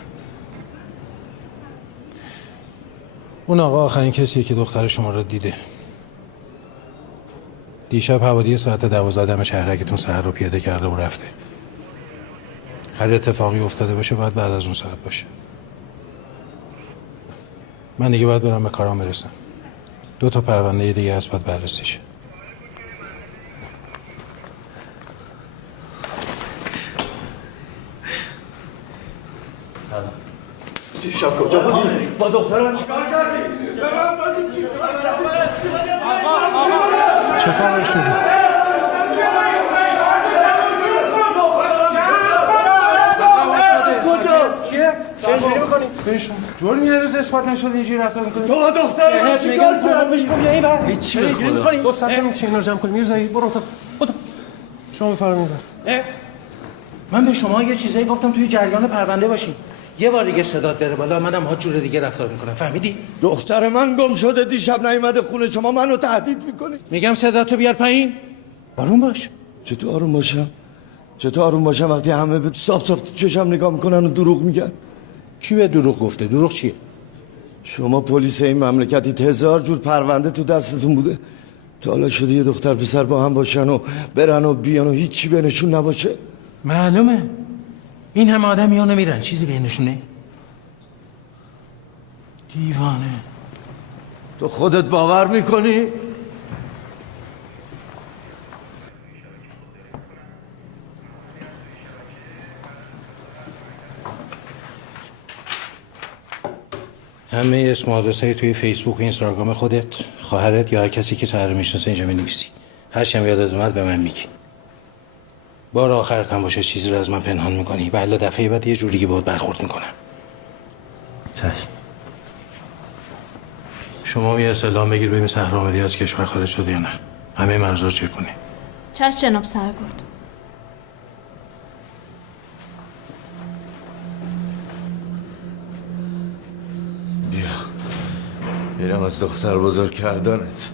اون آقا آخرین کسیه که دختر شما رو دیده. دیشب حوالی ساعت 12 دم شهرکتون سحر رو پیاده کرده و رفته. هر اتفاقی افتاده باشه باید بعد از اون ساعت باشه. من دیگه باید برم به کارام برسم. 2 تا پرونده دیگه هست باید بررسی شه. سلام. دیشب کجا بودی؟ با دخترم چیکار کردی؟ چه خبر شده؟ چجوری می‌کنی؟ بنشون. جوری یه روز اثبات نشد اینجوری رفتار می‌کنی. تو با دختر من چیکار کردی؟ بهش گفت این بر. هیچی به خدا. دو ساعت می‌شه اینا رو جمع کنیم. میرزایی برو تو. بدو. شما بفرمایید. من به شما یه چیزایی گفتم توی جریان پرونده باشین. یه بار دیگه صدات بره بالا منم ها جور دیگه رفتار میکنم. فهمیدی؟ دختر من گم شده دیشب نیومده خونه شما منو تهدید میکنی. میگم صداتو بیار پایین. آروم باش. چطور آروم باشم؟ چطور آروم باشم وقتی همه صاف صاف تو چشم نگاه میکنن و دروغ میگن؟ کی به دروغ گفته؟ دروغ چیه؟ شما پلیس این مملکتید 1000 جور پرونده تو دستتون بوده. تا حالا شده یه دختر پسر با هم باشن و برن و بیان و هیچی بینشون نباشه؟ معلومه. این همه آدم یا نمیرن چیزی بینشونه؟ دیوانه. تو خودت باور میکنی؟ همه اسم و آدرسای توی فیسبوک و اینستاگرام خودت، خواهرت یا هر کسی که سر میشناسه اینجا می‌نویسی. هر چی یادت اومد به من میگی. بار آخرت هم باشه چیزی رو از من پنهان میکنی و الا دفعه بعد یه جوری که باهات برخورد میکنم. چشم. شما یه استعلام بگیر ببین سهرآمدی از کشور خارج شده یا نه. همه مرزا رو چک کنی. چشم جناب سرگرد. اینم از دختر بزرگ کردنت.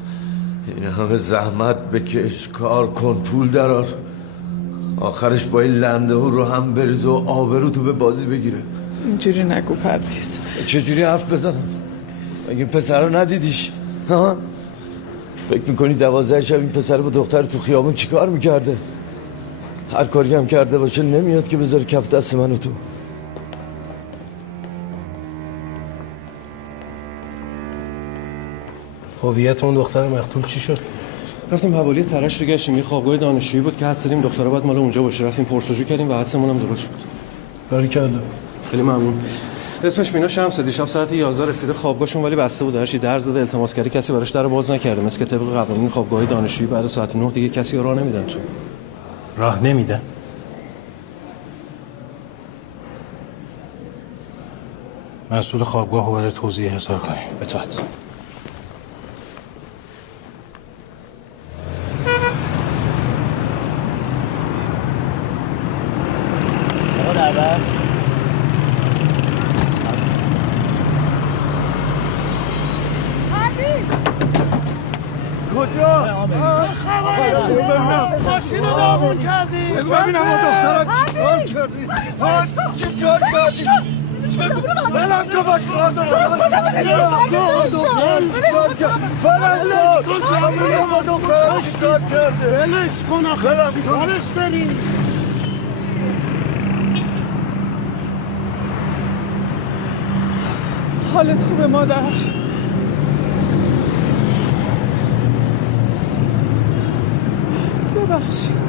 این همه زحمت بکش، کار کن، پول درار، آخرش با این لنده رو هم بریز و آبرو تو به بازی بگیره. اینجوری نگو پرویز. چجوری حرف بزنم؟ مگه این پسر رو ندیدیش؟ ها؟ فکر میکنی 12 شب این پسر با دختر تو خیابون چیکار میکرده؟ هر کاری هم کرده باشه نمیاد که بذاره کف دست من و تو. هویت اون دختر مقتول چی شد؟ رفتیم حوالی ترش رو گشتیم. یه خوابگاه دانشجویی بود که حد زدیم دخترها باید مال اونجا باشه. رفتیم پرسجو کردیم و حدسمون هم درست بود. باریکلا. خیلی ممنون. اسمش مینا شمسه. دیشب ساعت 11 رسیده خوابگاهشون ولی بسته بود. هرچی در زده التماس کردی کسی براش در باز نکرده. مثل که طبق قوانین خوابگاه دانشجویی بعد ساعت 9 دیگه کسی راه نمیدن تو. راه نمیدن؟ مسئول خوابگاه رو برای توضیح حسار کنیم. اطاعت. دربست کجا؟ ببینم ماشین رو دامون کردی. ببینم ما دخترات چیکار کردی؟ چیکار کردی؟ بلم کن باش بلش کن آخه چیکارش داری؟ حالت خوبه مادر؟ ببخشید.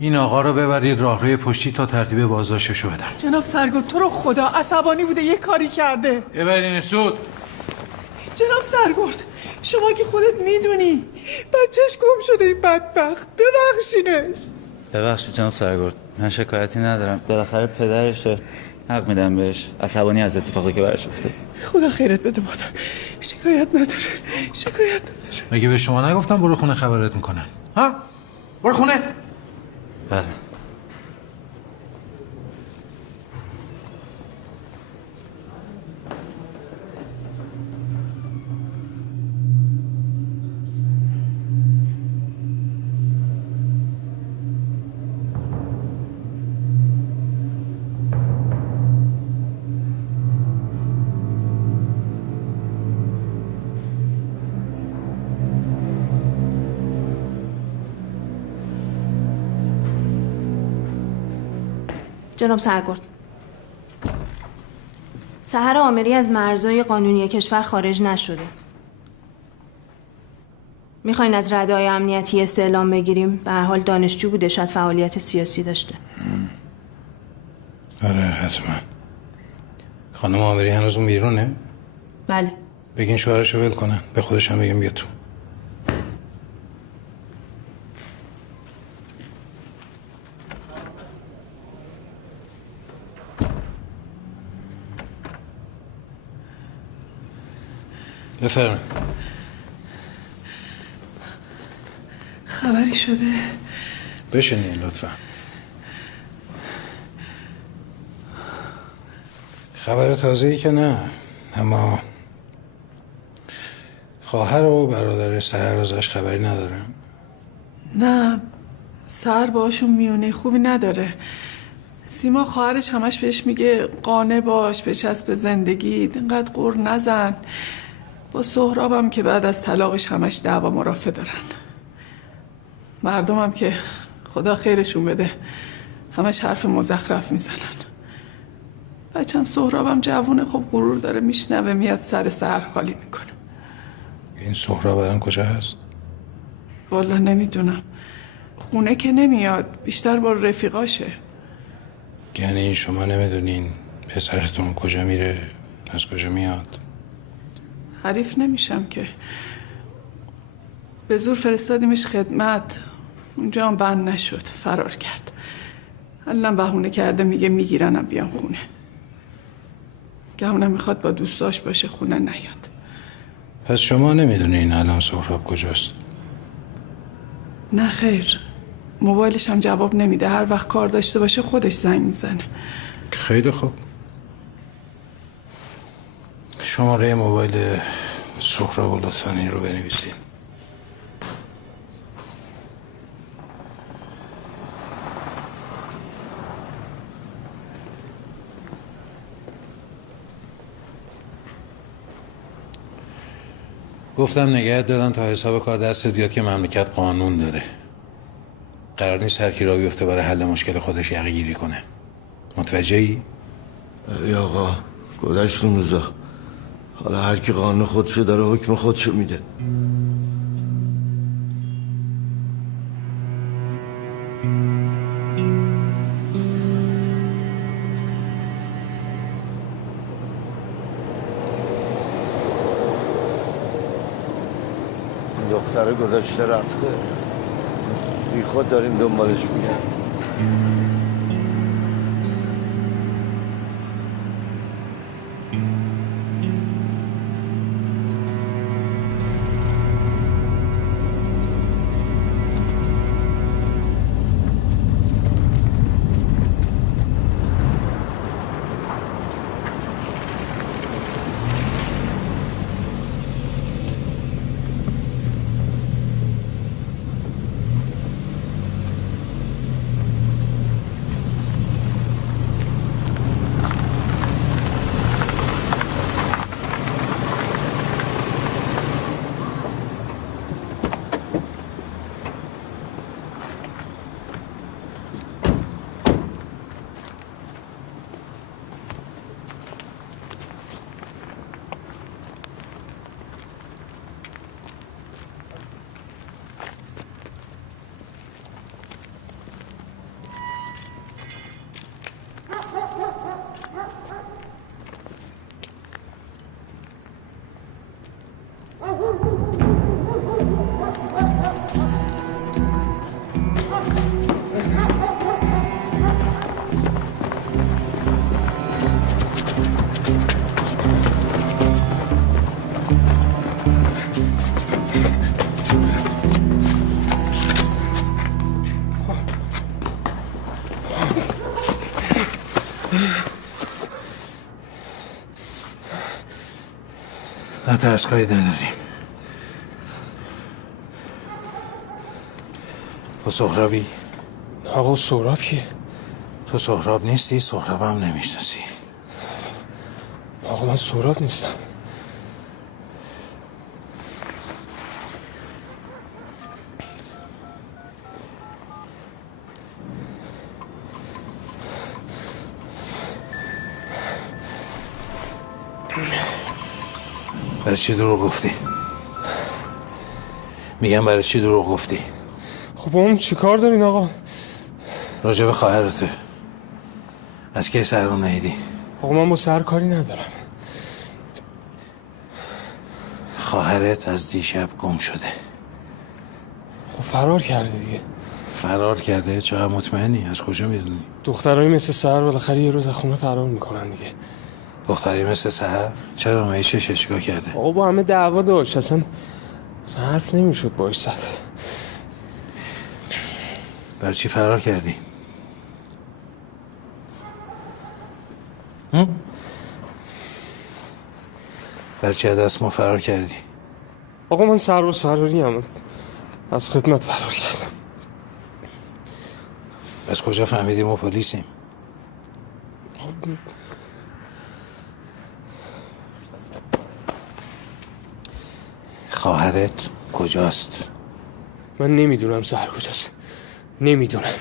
این آقا رو ببرید راهروی پشتی تا ترتیب بازداشتش رو بدم. جناب سرگرد تو رو خدا عصبانی بوده یه کاری کرده. ببرین سود. جناب سرگرد شما که خودت میدونی بچهش گم شده این بدبخت. ببخشینش. ببخشید جناب سرگرد من شکایتی ندارم. بالاخره پدرشه. حق میدم بهش. عصبانی از اتفاقی که براش افتاد. خدا خیرت بده مادر. شکایت نداره. شکایت نداره. مگه به شما نگفتم برو خونه خبرت میکنن؟ ها؟ برو خونه. بله. جناب سرگرد، سحر آمری از مرزهای قانونی کشور خارج نشده. میخواین از ردای امنیتی استعلام بگیریم؟ به هر حال دانشجو بوده، شاید فعالیت سیاسی داشته. آره حتما. خانم آمری هنوز اون بیرونه؟ بله. بگین شوهرشو ول کنن، به خودش هم بگیم بیا تو. بفرمایید. خبری شده؟ بشینین لطفا. خبر تازه‌ای که نه، اما خواهر و برادر سحر ازش خبری ندارن. نه، سحر باشون میونه خوبی نداره. سیما خواهرش همش بهش میگه قانع باش، بچسب به زندگی، اینقدر غر نزن. با سهرابم که بعد از طلاقش همش دعوا مرافعه دارن. مردمم که خدا خیرشون بده همش حرف مزخرف میزنن. بچم سهرابم جوونه، خب غرور داره، میشنوه میاد سر سحر خالی میکنه. این سهراب الان کجا هست؟ والا نمیدونم، خونه که نمیاد، بیشتر با رفیقاشه. یعنی شما نمیدونین پسرتون کجا میره، از کجا میاد؟ حریف نمیشم که. به زور فرستادیمش خدمت، اونجا هم بند نشد، فرار کرد. الان بهونه کرده میگه میگیرنم بیام خونه. گمونم میخواد با دوستاش باشه، خونه نیاد. پس شما نمیدونین الان سهراب کجاست؟ نه خیر، موبایلش هم جواب نمیده، هر وقت کار داشته باشه خودش زنگ میزنه. خیلی خوب. شماره موبایل سهراب لطفاً این رو بنویسین. گفتم نگهت دارن تا حساب کار دستت بیاد که مملکت قانون داره. قرار نیست هر کی را بیفته برای حل مشکل خودش یقه گیری کنه. متوجهی؟ ای آقا گذشت اون روزا. حالا هر کی قانون خودشو داره حکم خودشو میده. دختره گذشته رفته، بی خود داریم دنبالش میگن. نه ترسکایی نداریم. تو سهرابی؟ آقا سهراب کیه؟ تو سهراب نیستی، سهراب هم نمیشناسی. آقا من سهراب نیستم. برای چی دروغ گفتی؟ میگم برای چی دروغ گفتی؟ خب اون چی کار دارین آقا؟ راجع به خواهرته از کی سر رو نهیدی؟ آقا من با سر کاری ندارم. خواهرت از دیشب گم شده. خب فرار کرده دیگه. فرار کرده؟ چقدر مطمئنی؟ از کجا میدونی؟ دخترایی مثل سهر بالاخره یه روز از خونه فرار میکنن دیگه. دختری مثل سهر؟ چرا مایشش چیکار کرده؟ آقا با همه دعوا داشت، اصلا حرف نمیشد باش زد. برای چی فرار کردی؟ برای چی دست ما فرار کردی؟ آقا من سرباز فراری هم از خدمت فرار کردم. از کجا فهمیدی ما پلیسیم؟ خواهرت کجاست؟ من نمیدونم سهر کجاست، نمیدونم.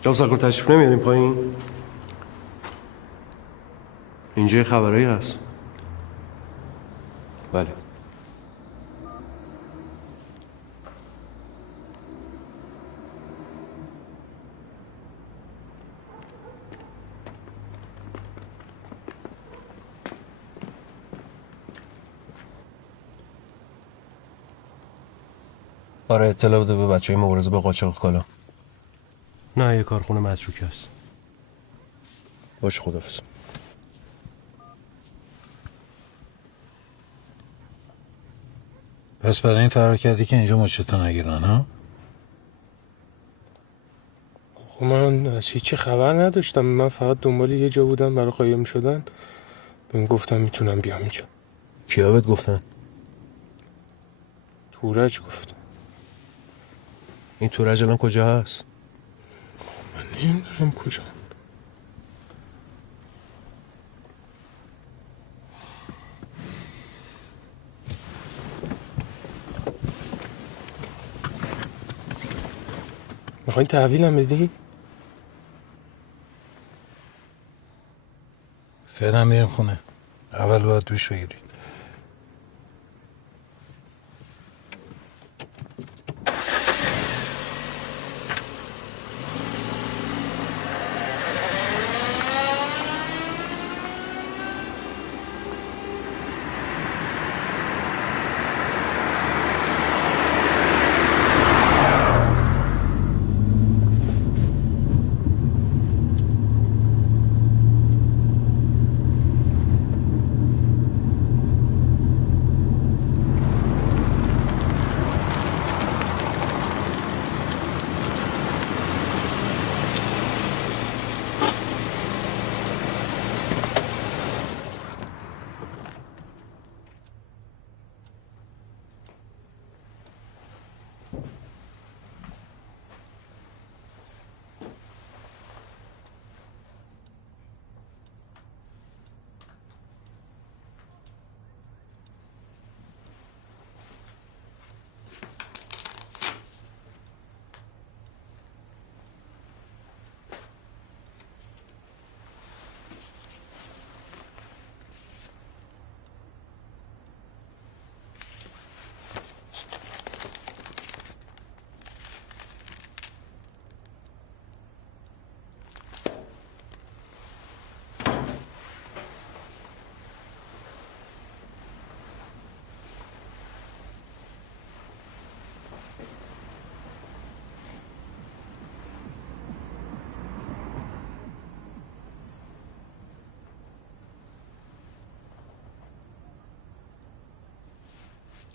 جناب سرکار تشریف نمیاریم پایین؟ اینجا خبرایی هست. بله. آره اطلاع بده به بچه‌های مبارزه با قاچاق کالا. نه یه کارخونه متروکه است. باشه خداحافظ. پس برای این فرار کردی که اینجا مچتو نگیرن ها؟ خب من از هیچی خبر نداشتم، من فقط دنبال یه جا بودم برای قایم شدن. بهم گفتم میتونم بیام اینجا. کیا بهت گفتن؟ تورج گفت. این تورج الان کجا هست؟ من نمیدونم کجا. میخواین تحویلم بدی؟ فعلا میریم خونه. اول باید دوش بگیری.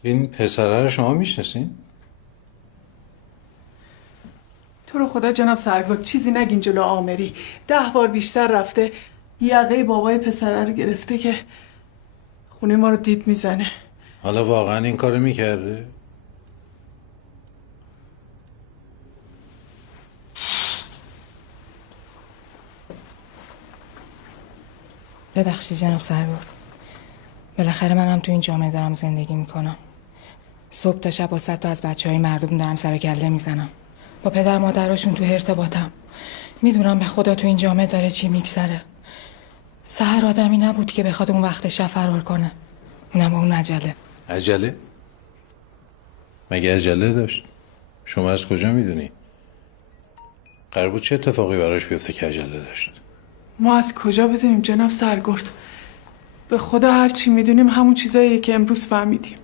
این پسره رو شما میشناسین؟ تو رو خدا جناب سرگرد چیزی نگین جلو آمری. 10 بار بیشتر رفته یقه بابای پسره رو گرفته که خونه ما رو دید میزنه. حالا واقعا این کارو میکرده؟ ببخشید جناب سرگرد، بالاخره منم تو این جامعه دارم زندگی میکنم. صبح تا شب با 100 تا از بچه‌های مردم دارم سر و کله میزنم. با پدر مادراشون تو ارتباطم. میدونم به خدا تو این جامعه داره چی میگذره. سحر آدمی نبود که بخواد اون وقت شب فرار کنه، اونم با اون عجله. عجله؟ مگه عجله داشت؟ شما از کجا میدونی؟ قرار بود چه اتفاقی براش بیفته که عجله داشت؟ ما از کجا بدونیم جناب سرگرد؟ به خدا هر چی میدونیم همون چیزاییه که امروز فهمیدیم.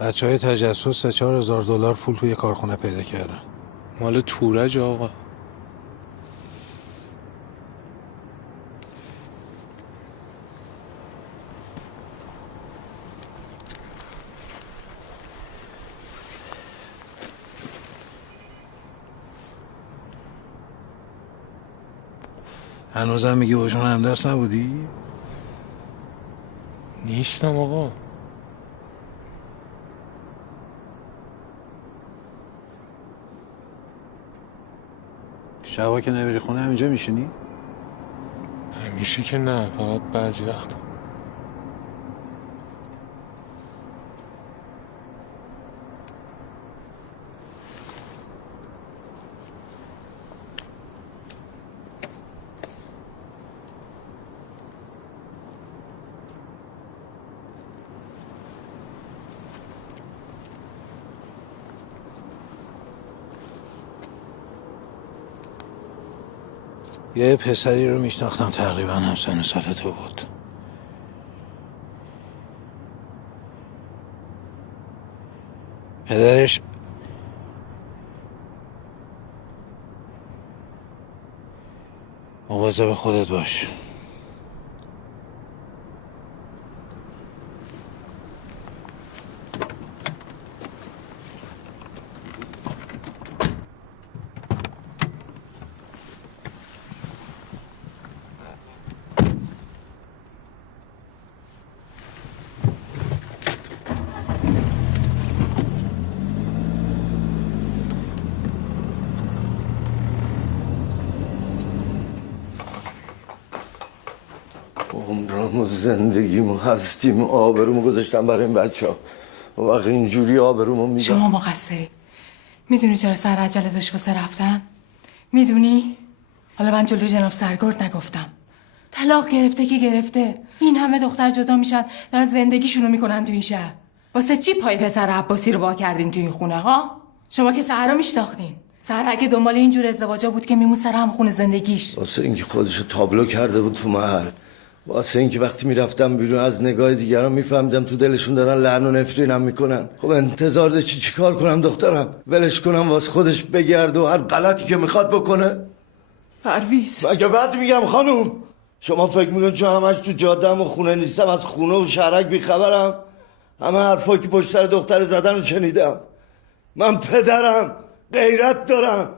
بچه‌های تجسس 3-4 هزار دلار پول توی کارخونه پیدا کردن. مال تورج آقا. هنوزم میگی باشون همدست نبودی؟ نیستم آقا. شبا که نمیری خونه همینجا میشینی؟ همیشه که نه، فقط بعضی وقتا. یه پسری رو میشناختم تقریبا هم سن و سال تو بود. پدرش مواظب خودت باش. عمرم و زندگیم و هستیم و آبرومو گذاشتم برای این بچه ها. وقت اینجوری آبرومو میدم. شما مقصری. میدونی چرا سر عجله داشت واسه رفتن؟ میدونی؟ حالا من جلوی جناب سرگرد نگفتم. طلاق گرفته که گرفته. این همه دختر جدا میشن دارن زندگیشونو میکنن تو این شهر. واسه چی پای پسر عباسی رو وا کردین تو این خونه ها؟ شما که سحر رو میشناختین. سحر اگه دنبال اینجور ازدواجا بود که میمون سر هم خونه زندگیش. واسه اینکه خودشو تابلو کرده بود تو محل. واسه اینکه وقتی میرفتم بیرون از نگاه دیگران میفهمیدم تو دلشون دارن لعن و نفرینم میکنن. خب انتظار داشتی چی کار کنم دخترم؟ ولش کنم واسه خودش بگرده و هر غلطی که میخواد بکنه؟ پرویز مگه بعد میگم خانوم شما فکر میکنید چون همش تو جاده‌ام و خونه نیستم از خونه و شهرک بیخبرم؟ همه حرفایی که پشت سر دختر زدن رو شنیدم. من پدرم، غیرت دارم.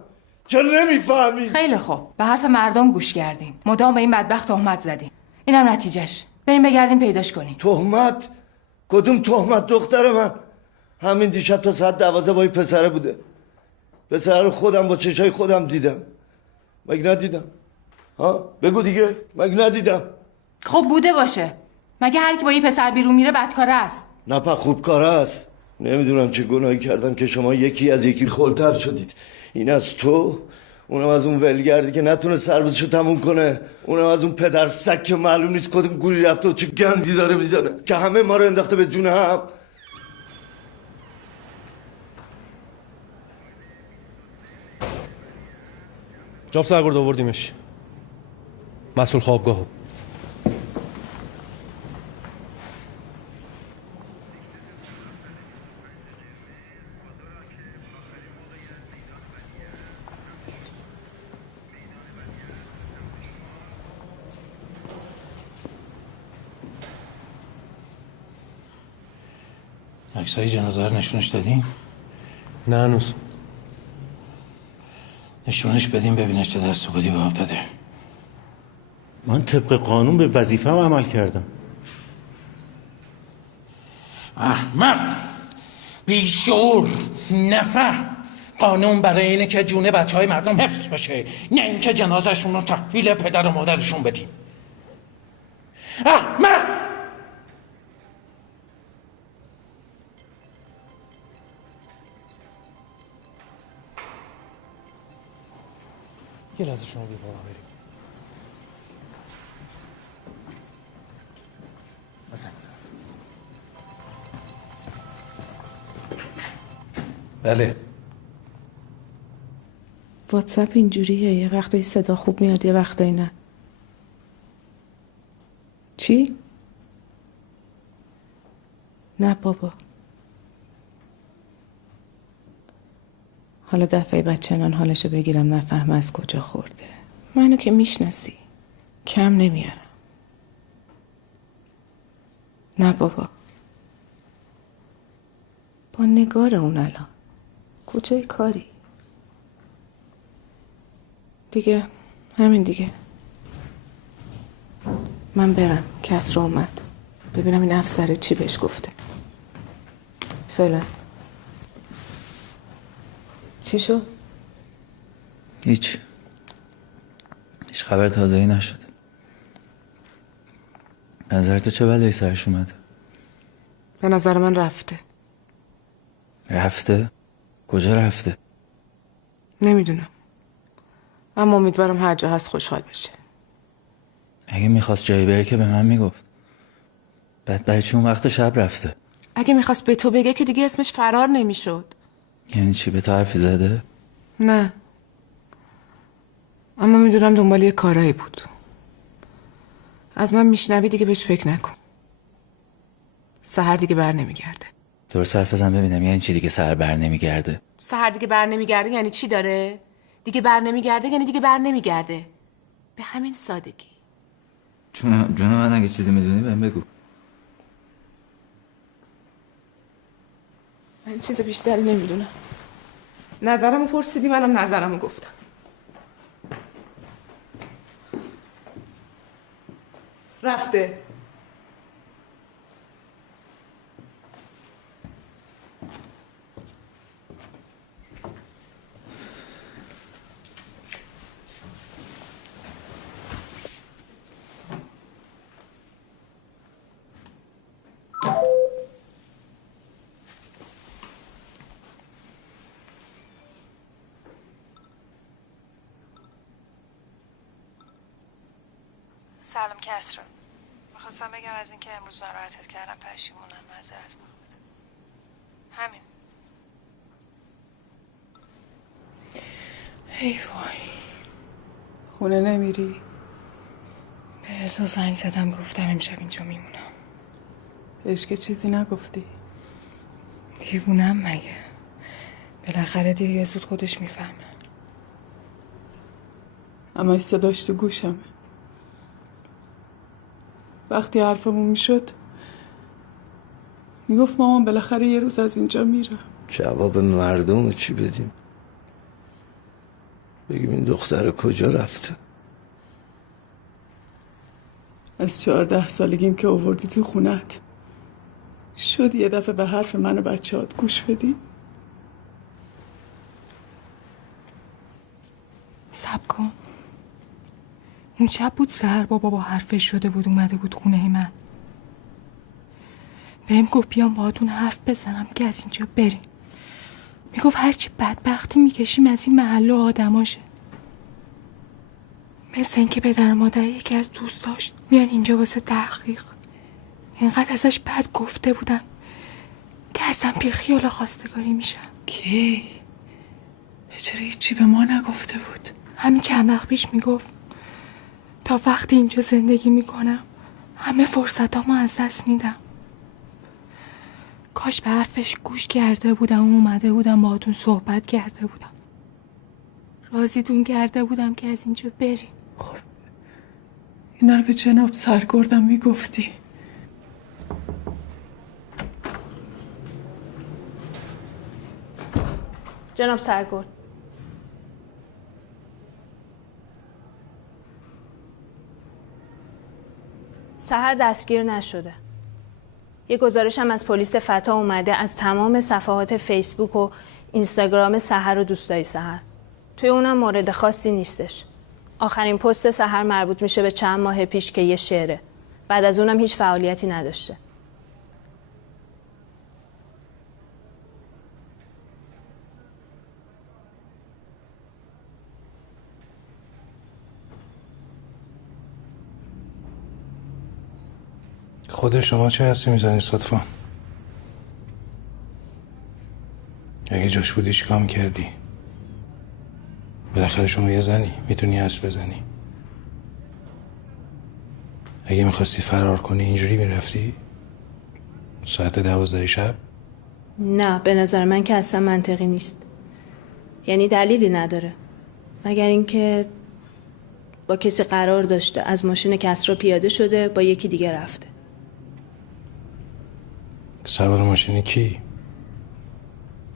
چرا نمیفهمی؟ خیلی خوب، به حرف مردم گوش کردین. مدام به این بدبخت تهمت زدین. اینم نتیجهش. بریم بگردیم پیداش کنیم. تهمت؟ کدوم تهمت دختر من؟ همین دیشب تا ساعت 12 با این پسره بوده. پسره رو خودم با چشای خودم دیدم. مگه ندیدم؟ ها؟ بگو دیگه. مگه ندیدم؟ خب بوده باشه. مگه هر کی با یه پسر بیرون میره بدکاره است؟ نه پا خوب کاره است. نمیدونم چه گناهی کردم که شما یکی از یکی خلتر شدید. این از تو، اونم از اون ولگردی که نتونه سرویسشو تموم کنه، اونم از اون پدر سگ که معلوم نیست کدوم گوری رفته و چه گندی داره میزنه که همه ما رو انداخته به جون هم. جاب سرگرد آوردیمش مسئول خوابگاهو. عکسای جنازه رو نشونش دادیم؟ نه هنوز. نشونش بدیم ببینه چه دست و بدی به آب داده. من طبق قانون به وظیفه‌ام عمل کردم. احمق، بیشعور، نفهم. قانون برای اینه که جون بچهای مردم حفظ بشه، نه اینکه جنازهشون رو تحویل پدر و مادرشون بدیم. احمق. یه لحظه شما بیا با من بریم. بله. واتساپ اینجوریه، یه وقتایی صدا خوب میاد یه وقتایی نه. چی؟ نه بابا. حالا دفعه بعد چنان حالشو بگیرم نفهمه از کجا خورده. منو که میشناسی، کم نمیارم. نه بابا، با نگار اون الان کجای کاری دیگه. همین دیگه. من برم، کسرا اومد، ببینم این افسره چی بهش گفته. فعلا. چی شد؟ هیچ خبر تازه‌ای نشد. به نظر تو چه بلایی سرش اومده؟ به نظر من رفته. رفته؟ کجا رفته؟ نمیدونم، اما امیدوارم هر جا هست خوشحال بشه. اگه میخواست جایی بره که به من میگفت. بعد برای چی اون وقت شب رفته؟ اگه میخواست به تو بگه که دیگه اسمش فرار نمیشد. یعنی چی، به تو حرفی زده؟ نه، اما میدونم دنبال یه کارایی بود. از من میشنوی دیگه بهش فکر نکن. سحر دیگه بر نمیگرده. درست حرف بزن ببینم یعنی چی دیگه سحر بر نمیگرده؟ سحر دیگه بر نمیگرده یعنی چی داره؟ دیگه بر نمیگرده یعنی دیگه بر نمیگرده. به همین سادگی. جون من اگه چیزی میدونی بهم بگو. من چیز بیشتری نمیدونم. نظرمو پرسیدی، منم نظرمو گفتم. رفته. سلام کسرا. میخواستم بگم از اینکه امروز ناراحتت کردم پشیمونم، معذرت میخوام. همین. ای وای. خونه نمیری؟ به رضا زنگ زدم گفتم امشب اینجا میمونم. بهش که چیزی نگفتی؟ دیوونم مگه؟ بالاخره دیر یا زود خودش میفهمه. اما صداش تو گوشمه. وقتی حرفمون میشد میگفت مامان بالاخره یه روز از اینجا میره. جواب مردم چی بدیم؟ بگیم این دختر کجا رفته؟ از 14 سالگیم که آوردی تو خونت شد یه دفعه به حرف من و بچه‌هات گوش بدی؟ صبر کن. اون شب بود سحر بابا با حرفش شده بود اومده بود خونه من. بهم گفت بیام باهاتون حرف بزنم که از اینجا بریم. میگفت هرچی بدبختی میکشیم از این محله و آدماشه. مثل اینکه پدر مادر یکی از دوستاش میان اینجا واسه تحقیق. اینقدر ازش بد گفته بودن که اصلا بی خیال خواستگاری میشن. کی؟ چرا هیچی به ما نگفته بود؟ همین چند وقت پیش میگفت تا وقتی اینجا زندگی میکنم همه فرصتامو از دست میدم. کاش به حرفش گوش کرده بودم و اومده بودم باهاتون صحبت کرده بودم. راضیتون کرده بودم که از اینجا بریم. خب اینا رو به جناب سرگردم میگفتی؟ جناب سرگرد، سحر دستگیر نشده. یه گزارش هم از پلیس فتا اومده از تمام صفحات فیسبوک و اینستاگرام سحر و دوستای سحر. توی اونم مورد خاصی نیستش. آخرین پست سحر مربوط میشه به چند ماه پیش که یه شعره. بعد از اونم هیچ فعالیتی نداشته. خود شما چه حسی میزنی صدفا؟ اگه جاش بودی چیکار میکردی؟ بالاخره شما یه زنی میتونی حس بزنی. اگه میخواستی فرار کنی اینجوری میرفتی؟ ساعت 12 شب؟ نه، به نظر من که اصلا منطقی نیست. یعنی دلیلی نداره مگر اینکه با کسی قرار داشته، از ماشین کسرا پیاده شده، با یکی دیگه رفته. سوار ماشین کی؟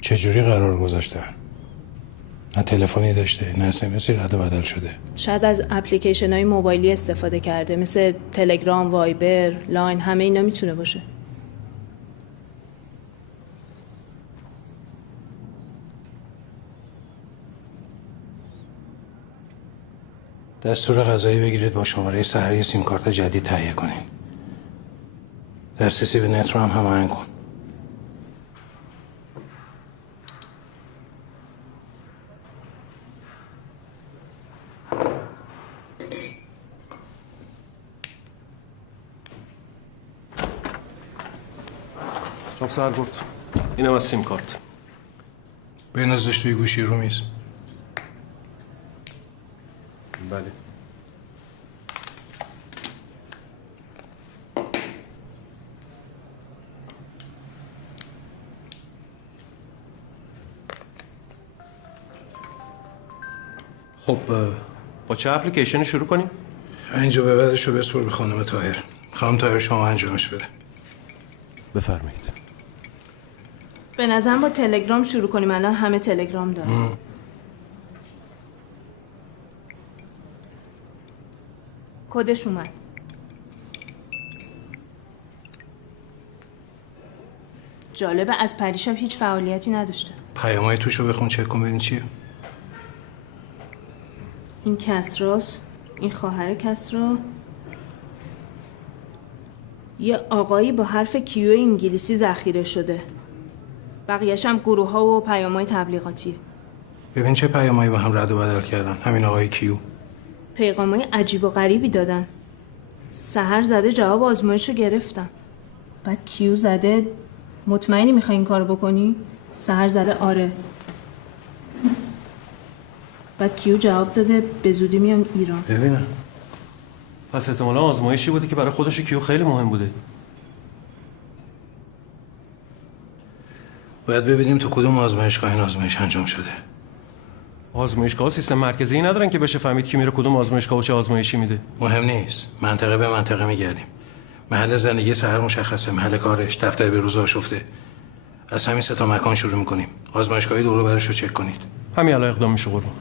چجوری قرار گذاشتن؟ نه تلفنی داشته، نه SMS رد و بدل شده. شاید از اپلیکیشن های موبایلی استفاده کرده، مثل تلگرام، وایبر، لاین، همه اینا میتونه باشه. دستور غذایی بگیرید، با شماره سحر سیم کارت جدید تهیه کنین. دسترسی به نت رو هم هماهنگ کن. جناب سرگرد، اینم از سیم کارت. بنازش توی گوشی رو میز. بله. خب با چه اپلیکیشنی شروع کنیم؟ اینجا به بعدش رو بسپر به خانم طاهر. خانم طاهر شما انجامش بده. بفرمایید. به نظرم با تلگرام شروع کنیم، الان همه تلگرام دارن. کدش اومد. جالبه از پریشب هیچ فعالیتی نداشته. پیامای توشو بخون چک کن ببین چیه. این کسراست، این خواهر کسرا، یه آقایی با حرف کیو انگلیسی ذخیره شده. بقیه‌ش هم گروه ها و پیام‌های تبلیغاتیه. ببین چه پیامایی با هم رد و بدل کردن همین آقای کیو. پیغامای عجیب و غریبی دادن. سحر زده جواب آزمایش رو گرفتم. بعد کیو زده مطمئنی میخوای این کارو بکنی؟ سحر زده آره. بعد کیو جواب داده به زودی میام ایران. ببینم. پس احتمالا آزمایشی بوده که برای خودش کیو خیلی مهم بوده. باید ببینیم تو کدوم آزمایشگاه این آزمایش انجام شده. آزمایشگاه سیستم مرکزی ندارن که بشه فهمید کی میره کدوم آزمایشگاه و چه آزمایشی میده. مهم نیست. منطقه به منطقه میگردیم. محل زندگی سحر مشخصه، محل کارش، دفتر به روز آشفته. از همین سه تا مکان شروع میکنیم. آزمایشگاهی دور و برش رو چک کنید. همین الان اقدام میشه قربان.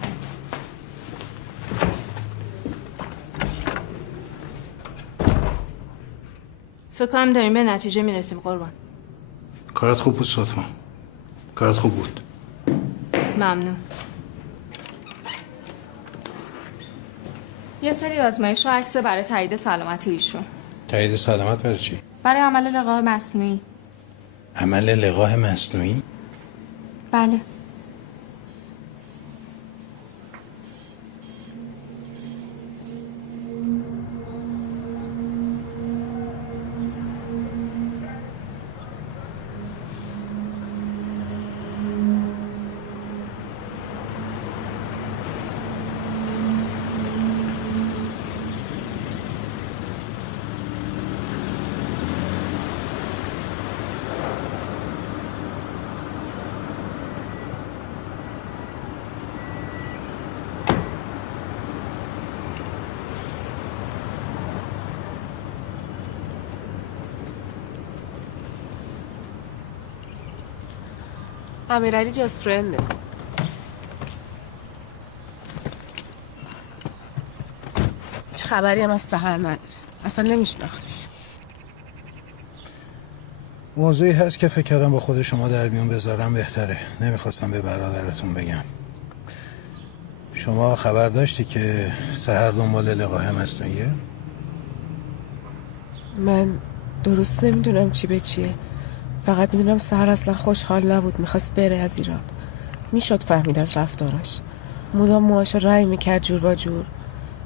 فکر کنم داریم به نتیجه میرسیم قربان. کارت خوب بود صدفا. کارت خوب بود. ممنون. یه سری آزمایش و عکس برای تایید سلامتی ایشون. تایید سلامت برای چی؟ برای عمل لقاح مصنوعی. عمل لقاح مصنوعی؟ بله. امیرعلی جاست فرنده. چه خبری هم از سحر نداره. اصلا نمیشناختش. موضوعی هست که فکر کردم با خود شما در میون بذارم بهتره. نمیخواستم به برادرتون بگم. شما خبر داشتی که سحر دنبال لقاح مصنوعیه؟ من درست نمیدونم چی به چیه. فقط میدونم سحر اصلا خوشحال نبود، میخواست بره از ایران. میشد فهمید از رفتاراش. مدام موهاشو رنگ میکرد جور و جور.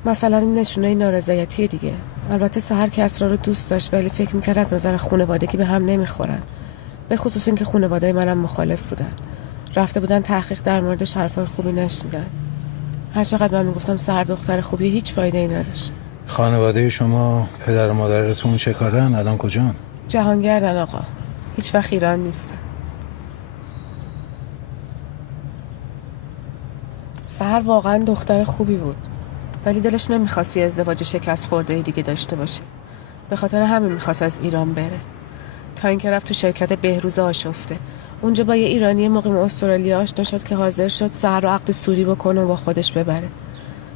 مثلا این نشونه نارضایتی دیگه. البته سحر که اسرار رو دوست داشت، ولی فکر میکرد از نظر خانوادگی به هم نمیخورن. به خصوص اینکه خانواده منم مخالف بودن. رفته بودن تحقیق در موردش، حرفای خوبی نشنیدن. هر چقدر من میگفتم سحر دختر خوبی، هیچ فایده ای نداشت. خانواده شما پدر و مادرتون چه کارن؟ الان کجان؟ جهانگردن آقا. هیچ وقت ایران نیستن. سحر واقعا دختر خوبی بود، ولی دلش نمیخواست یه ازدواج شکست خورده دیگه داشته باشه. به خاطر همین میخواست از ایران بره. تا اینکه رفت تو شرکت بهروز آشفته. اونجا با یه ایرانی مقیم استرالیا آشنا شد که حاضر شد سحر رو عقد سوری بکنه و با خودش ببره.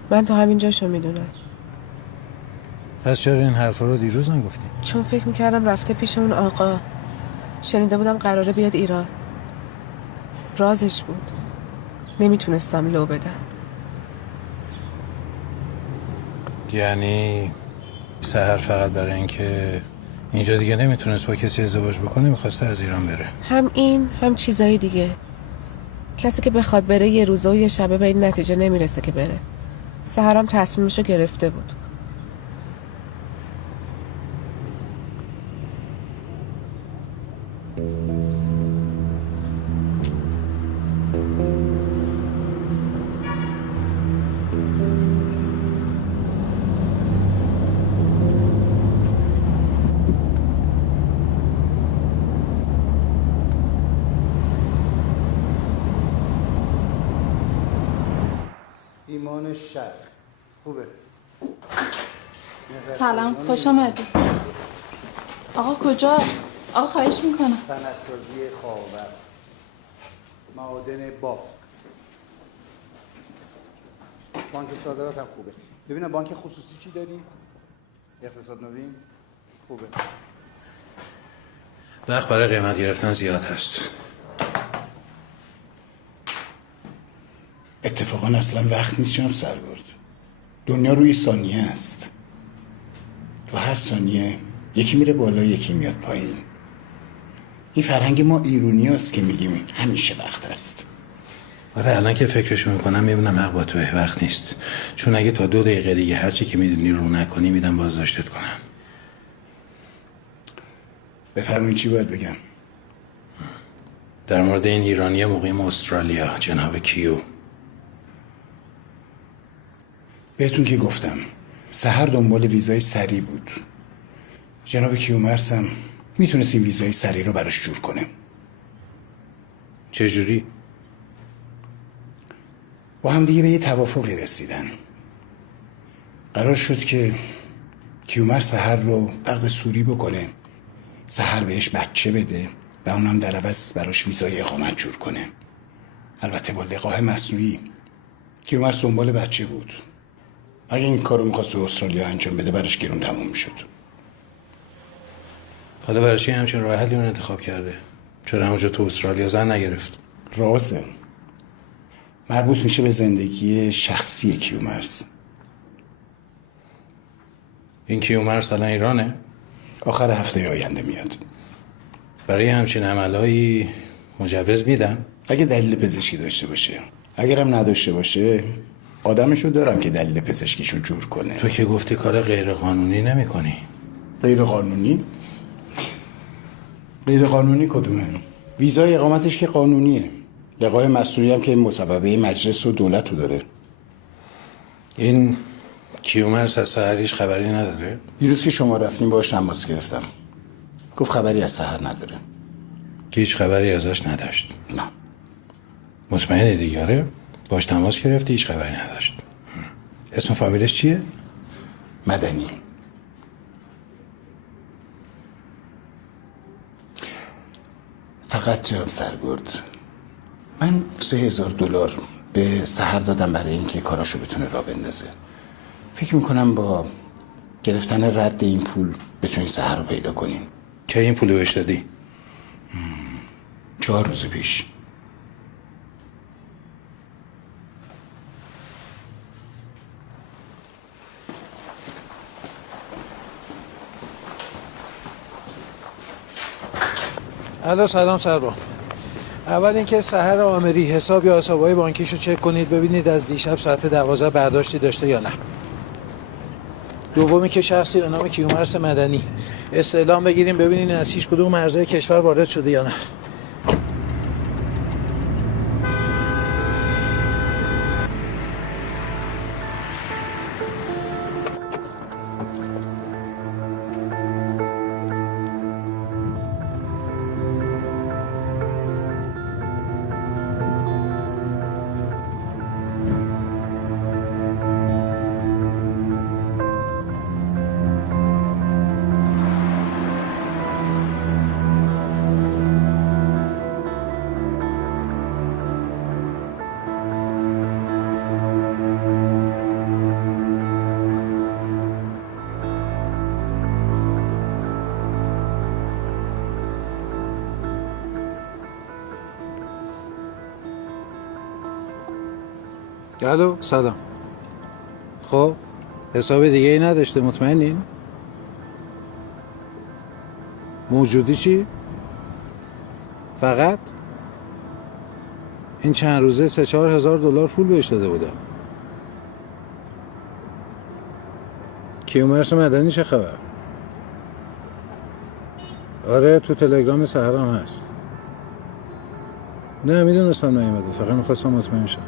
من تا همین جاشو میدونم. پس چرا این حرفا رو دیروز نگفتی؟ چون فکر میکردم رفته پیش اون آقا. شنیده بودم قراره بیاد ایران. رازش بود. نمیتونستم لو بدم. یعنی سحر فقط برای اینکه اینجا دیگه نمیتونست با کسی ازدواج بکنه میخواسته از ایران بره؟ هم این هم چیزایی دیگه. کسی که بخواد بره یه روزه و یه شبه به این نتیجه نمیرسه که بره. سحرم تصمیمشو گرفته بود. سیمان شرق خوبه. سلام، خوش آمدی. آقا کجا؟ آقا خواهش میکنم. فنسازی خاور، معادن بافت، بانک صادرات هم خوبه. ببینم بانک خصوصی چی داریم؟ اقتصاد نوین خوبه. وقت برای قیمت گرفتن زیاد هست. اتفاقا اصلا وقت نیست جناب سرگرد. دنیا روی ثانیه است. تو هر ثانیه یکی میره بالا یکی میاد پایین. این فرهنگ ما ایرانی هست که میگیم همیشه وقت است. آره الان که فکرشو میکنم میبینم حق با توه، وقت نیست. چون اگه تا 2 دقیقه دیگه هرچی که میدونی رو نکنی میدم بازداشتت کنم. بفرمایید چی باید بگم؟ در مورد این ایرانی مقیم استرالیا جناب کیو. بهتون که گفتم سحر دنبال ویزای سری بود. جناب کیومرث هم میتونست این ویزای سری رو براش جور کنه. چجوری؟ با هم دیگه به یه توافقی رسیدن. قرار شد که کیومرث سحر رو عقد سوری بکنه، سحر بهش بچه بده و اونم در عوض براش ویزای اقامت جور کنه. البته با لقاح مصنوعی. کیومرث دنبال بچه بود. اگه این کارو میخواست تو استرالیا انجام بده براش گرون تموم میشد. حالا برای چی همچین راه حلی اون انتخاب کرده؟ چرا همونجا تو استرالیا زن نگرفت؟ رازه. مربوط میشه به زندگی شخصی کیومرث. این کیومرث الان ایرانه؟ آخر هفته آینده میاد. برای همچین عملایی مجوز میدن؟ اگه دلیل پزشکی داشته باشه. اگرم نداشته باشه آدمشو دارم که دلیل پزشکیشو جور کنه. تو که گفتی کار غیر قانونی نمی کنی. غیر قانونی؟ غیر قانونی کدومه؟ ویزای اقامتش که قانونیه. لقای مسئولی هم که مصوبه مجلس و دولت رو داره. این کیومرث از سحر هیچ خبری نداره؟ دیروز که شما رفتیم باهاش تماس گرفتم. گفت خبری از سحر نداره. که هیچ خبری ازش نداشت؟ نه. مطمئنی دیگه؟ آره؟ باش تماس گرفتی هیچ خبری نداشت. اسم فامیلش چیه؟ مدنی. فقط جناب سرگرد، من $3000 به سحر دادم برای اینکه کاراشو بتونه راه بندازه. فکر میکنم با گرفتن رد این پول بتونی سحر رو پیدا کنین. که این پولو بهش دادی؟ 4 روز پیش. الو سلام سروان. اول اینکه سحر آمری حساب یا حسابهای بانکیشو چک کنید ببینید از دیشب ساعت 12 برداشتی داشته یا نه. دومی که شخصی به نام کیومرث مدنی استعلام بگیریم ببینید از هیچ کدوم مرزهای کشور وارد شده یا نه. الو سلام. خب حساب دیگه ای نداشته مطمئنین؟ موجودی چی؟ فقط؟ این چند روزه 3-4 هزار دلار پول بهش داده بودم. کیومرث مدنی چه خبر؟ آره تو تلگرام سحرم هست. نه میدونستم نیومده، فقط میخواستم مطمئن شم.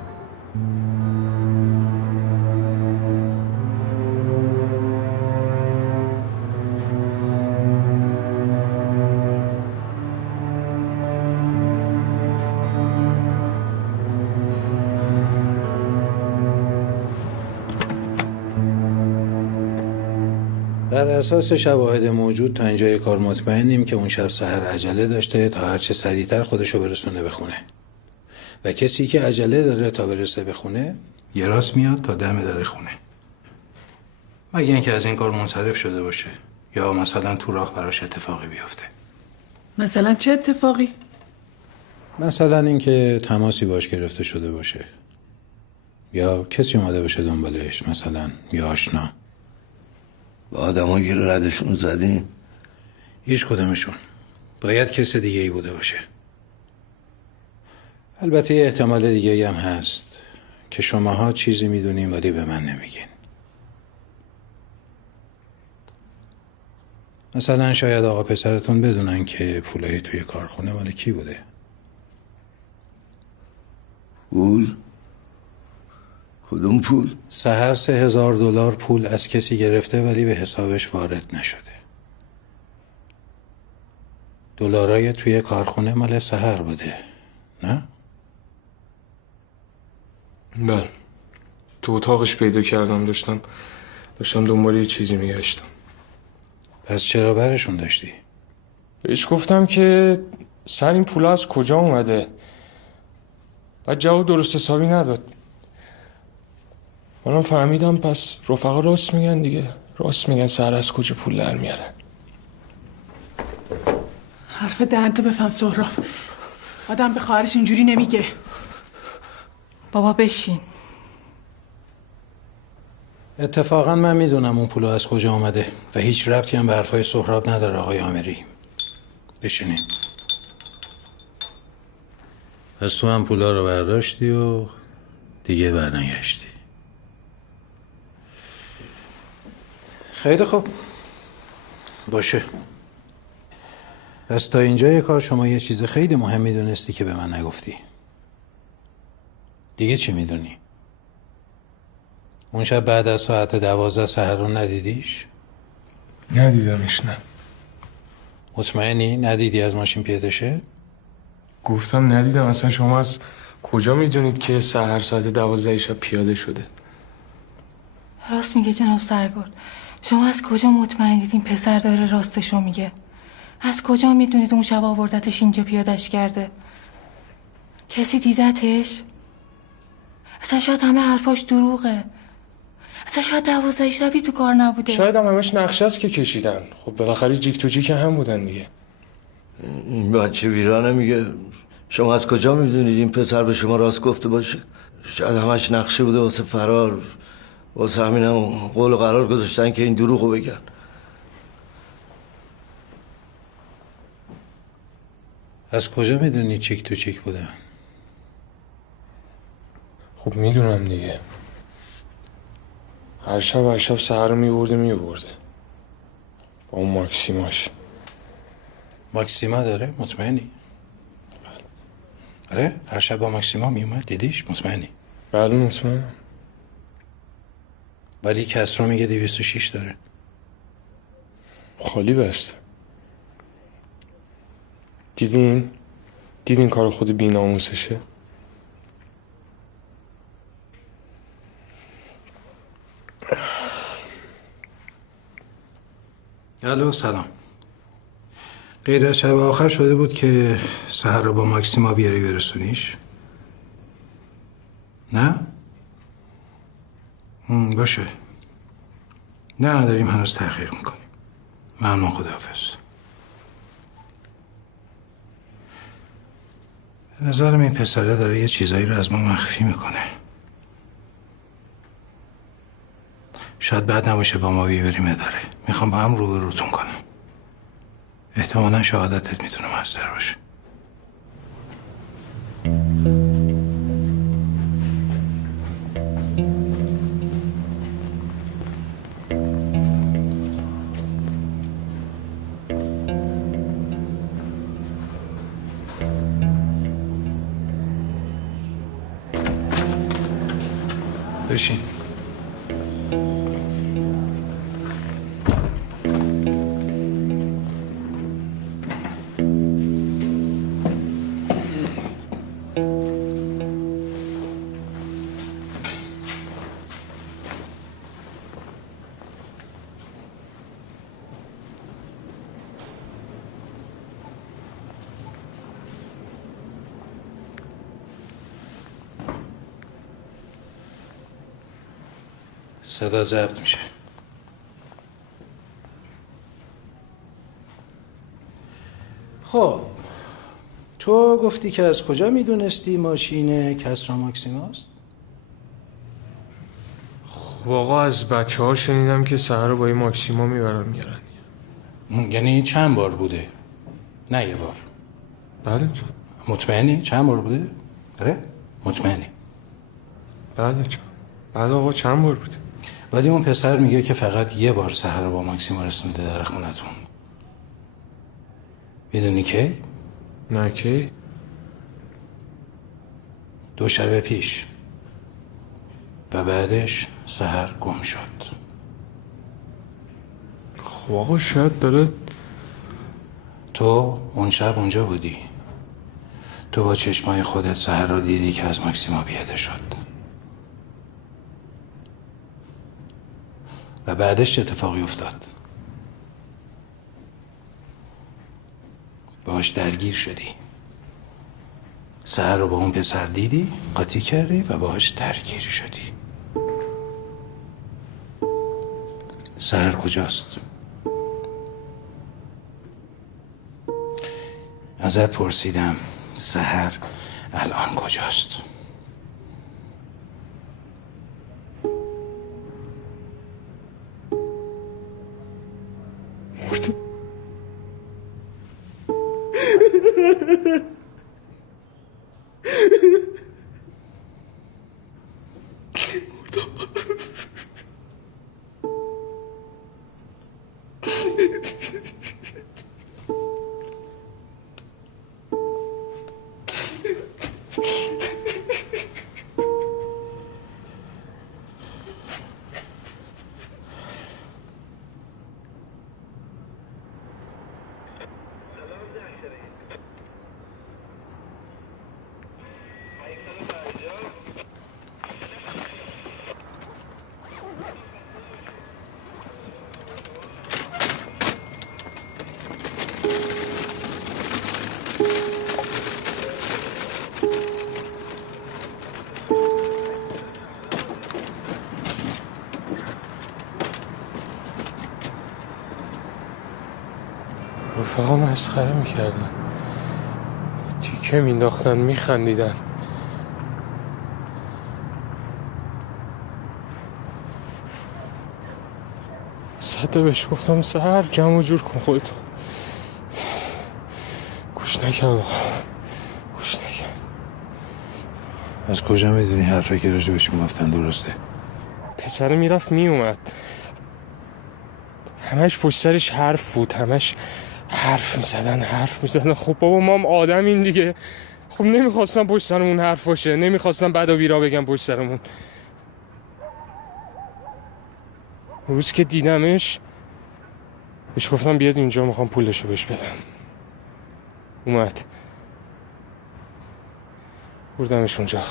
بر اساس شواهد موجود تا اینجای کار مطمئنیم که اون شب سحر عجله داشته تا هرچه سریعتر خودشو برسونه به خونه و کسی که عجله داره تا برسه به خونه یه راست میاد تا دم در خونه، مگه اینکه از این کار منصرف شده باشه یا مثلا تو راه براش اتفاقی بیفته. مثلا چه اتفاقی؟ مثلا اینکه تماسی باش گرفته شده باشه یا کسی اومده باشه دنبالش، مثلا یا آشنا. با آدم گیر ردشون زدین؟ هیچ کدومشون. باید کس دیگه ای بوده باشه. البته یه احتمال دیگه هم هست که شماها چیزی میدونین ولی به من نمیگین. مثلا شاید آقا پسرتون بدونن که پولای توی کارخونه مال کی بوده. پول؟ کدوم پول؟ سحر $3000 پول از کسی گرفته ولی به حسابش وارد نشده. دلارای توی کارخونه مال سحر بوده، نه؟ بله، تو اتاقش پیدا کردم، داشتم دنبال یه چیزی میگشتم. پس چرا برشون داشتی؟ بهش گفتم که سر این پولا از کجا اومده، بعد جواب درست حسابی نداد. منم فهمیدم پس رفقا راست میگن دیگه، راست میگن سحر از کجا پول در میاره. حرف دهنتو بفهم سهراب، آدم به خواهرش اینجوری نمیگه. بابا بشین. اتفاقا من میدونم اون پولا از کجا اومده و هیچ ربطی هم به حرفای سهراب نداره آقای آمری. بشینین. پس تو هم پولا رو برداشتی و دیگه برنگشتی. خیلی خوب باشه. پس تا اینجای کار شما یه چیز خیلی مهم میدونستی که به من نگفتی. دیگه چی میدونی؟ اون شب بعد از ساعت 12 سحر رو ندیدیش؟ ندیدمش نه. مطمئنی ندیدی از ماشین پیاده شه؟ گفتم ندیدم. اصلا شما از کجا میدونید که سحر ساعت 12 شب پیاده شده؟ راست میگه جناب سرگرد. شما از کجا مطمئن دیدین پسر داره راستشو میگه؟ از کجا میدونید اون شب آوردتش اینجا پیادش کرده؟ کسی دیدتش؟ اصلا شاید همه حرفاش دروغه. اصلا شاید 12 شبی تو کار نبوده. شاید هم همش نقشه است که کشیدن. خب بالاخره جیک تو جیک هم بودن دیگه. این بچه ویرانه میگه شما از کجا میدونید این پسر به شما راست گفته باشه؟ شاید همش نقشه بوده واسه فرار. واسه همین هم قول و قرار گذاشتن که این دروغو بگن. از کجا میدونی چیک تو چیک بوده؟ خب میدونم دیگه. هر شب سحر رو میبرده با اون ماکسیماش. ماکسیما داره؟ مطمئنی؟ آره هر شب با ماکسیما میومد دیدیش؟ مطمئنی؟ بله مطمئنم. ولی کسرا میگه 206 داره. خالی بسته. دیدین کار خود بی‌ناموسشه؟ الو سلام. غیر از شب آخر شده بود که سحر رو با ماکسیما بیاری برسونیش؟ نه؟ باشه. نه داریم هنوز تحقیق میکنیم. ممنون خداحافظ. به نظرم این پسره داره یه چیزایی رو از ما مخفی میکنه. شاید بعد نباشه با ما بیبریم اداره. میخوام با هم روبروتون کنم. احتمالا شهادتت میتونه موثر باشه. بشین. صدا ضبط میشه. خب تو گفتی که از کجا میدونستی ماشین کسرا ماکسیماست؟ خب آقا از بچه ها شنیدم که سحر رو با این ماکسیما میارن. یعنی چند بار بوده؟ نه یه بار. بله. مطمئنی چند بار بوده؟ آره؟ مطمئنی؟ بله آقا چند بار بوده. ولی اون پسر میگه که فقط یه بار سحر رو با ماکسیما رسونده در خونتون. میدونی کی؟ نه کی؟ 2 شب پیش و بعدش سحر گم شد. خب آقا شاید داره. تو اون شب اونجا بودی. تو با چشمای خودت سحر رو دیدی که از ماکسیما پیاده شد. و بعدش چه اتفاقی افتاد؟ باهاش درگیر شدی. سحر رو با اون پسر دیدی، قاطی کردی و باهاش درگیر شدی. سحر کجاست؟ ازت پرسیدم سحر الان کجاست؟ رفقا مسخره میکردن، تیکه مینداختن، میخندیدن. صد بهش گفتم سهر جمع و جور کن خودتو. گوش نکن، گوش نکن. از کجا میدونی حرفی که راجبش میگفتن درسته؟ پسر میرفت میومد، همش پشت سرش حرف بود، همش حرف میزدن. خب بابا ما هم آدمیم دیگه. خب نمیخواستم پشت سرمون حرف باشه، نمیخواستم بد و بیرا بگم پشت سرمون. روز که دیدمش بهش گفتم بیاد اینجا، میخوام پولشو بهش بدم. اومد، بردمش اونجا.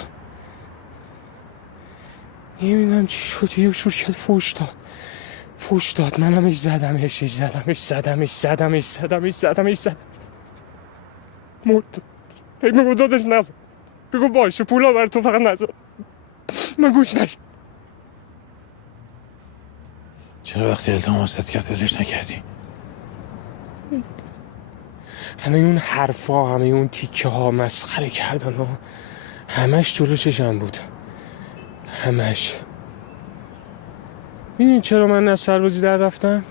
نمیدونم چی شد، یه شروع کرد فوش داد. منم زدمش. مرد. بگو دادش نزد، بگو باشه پولا بر تو، فقط نزد. من گوش نکردم. چرا وقتی التماست کرد دلش نکردی؟ همه اون حرفا، همه اون تیکه ها مسخره کردن ها، همش جلو چشم بود، همش. میدونی چرا من از سربازی در رفتم؟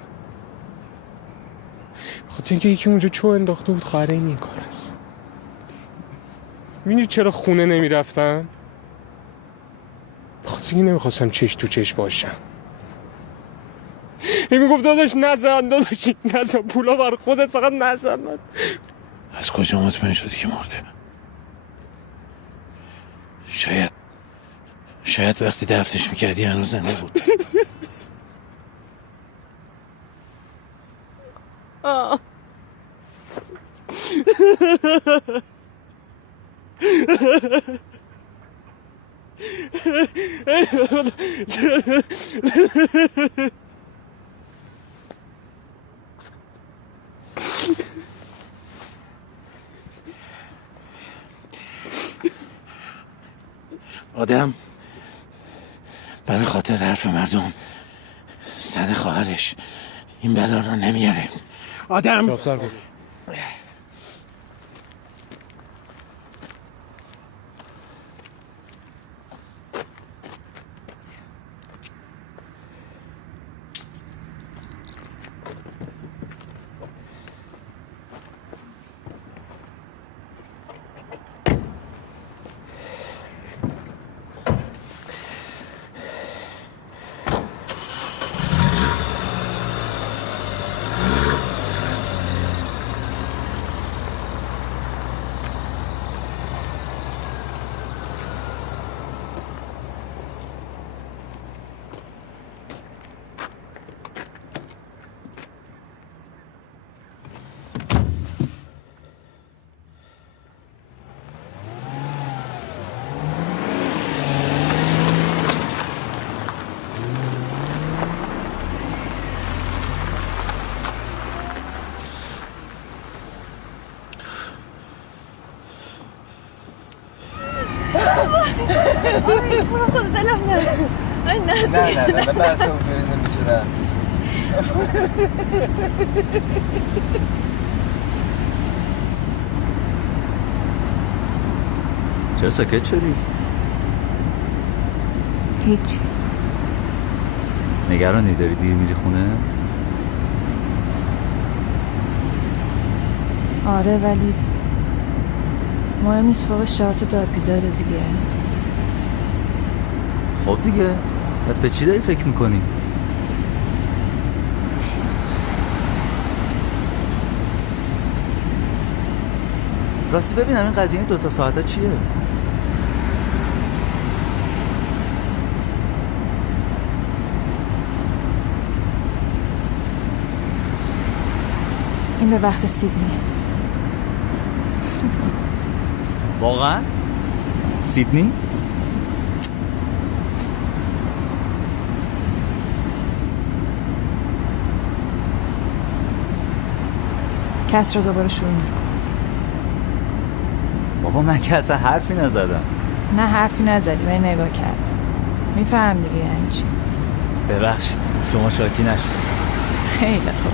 بخاطر اینکه یکی اونجا چو انداخته بود خواهر این کار است. میدونی چرا خونه نمیرفتم؟ بخاطر اینکه نمیخواستم چش تو چش باشم. این میگفت داداش نزن پولا بر خودت، فقط نزن. من از کجا مطمئن شدی که مرده؟ شاید وقتی دفنش میکردی هنوز زنده بود. آدم برای خاطر حرف مردم سر خواهرش این بلا را نمیاره. آدم خدا دلم نه من اصلا اونطوری نمیتونم. چرا ساکت شدی؟ هیچ. نگرانی داری دیر میری خونه؟ آره ولی مهم نیست، فوقش 4 تا دار بیداره دیگه. خب دیگه پس به چی داری فکر میکنی؟ راستی ببینم این قضیه 2 ساعته چیه؟ این به وقت سیدنی. واقعا؟ سیدنی؟ کس رو دوباره شروع نکن. بابا من که اصلا حرفی نزدم. نه حرفی نزدی، من نگاه کردم. میفهم دیگه یعنی چی. ببخشید شما شاکی نشد. خیلی خوب.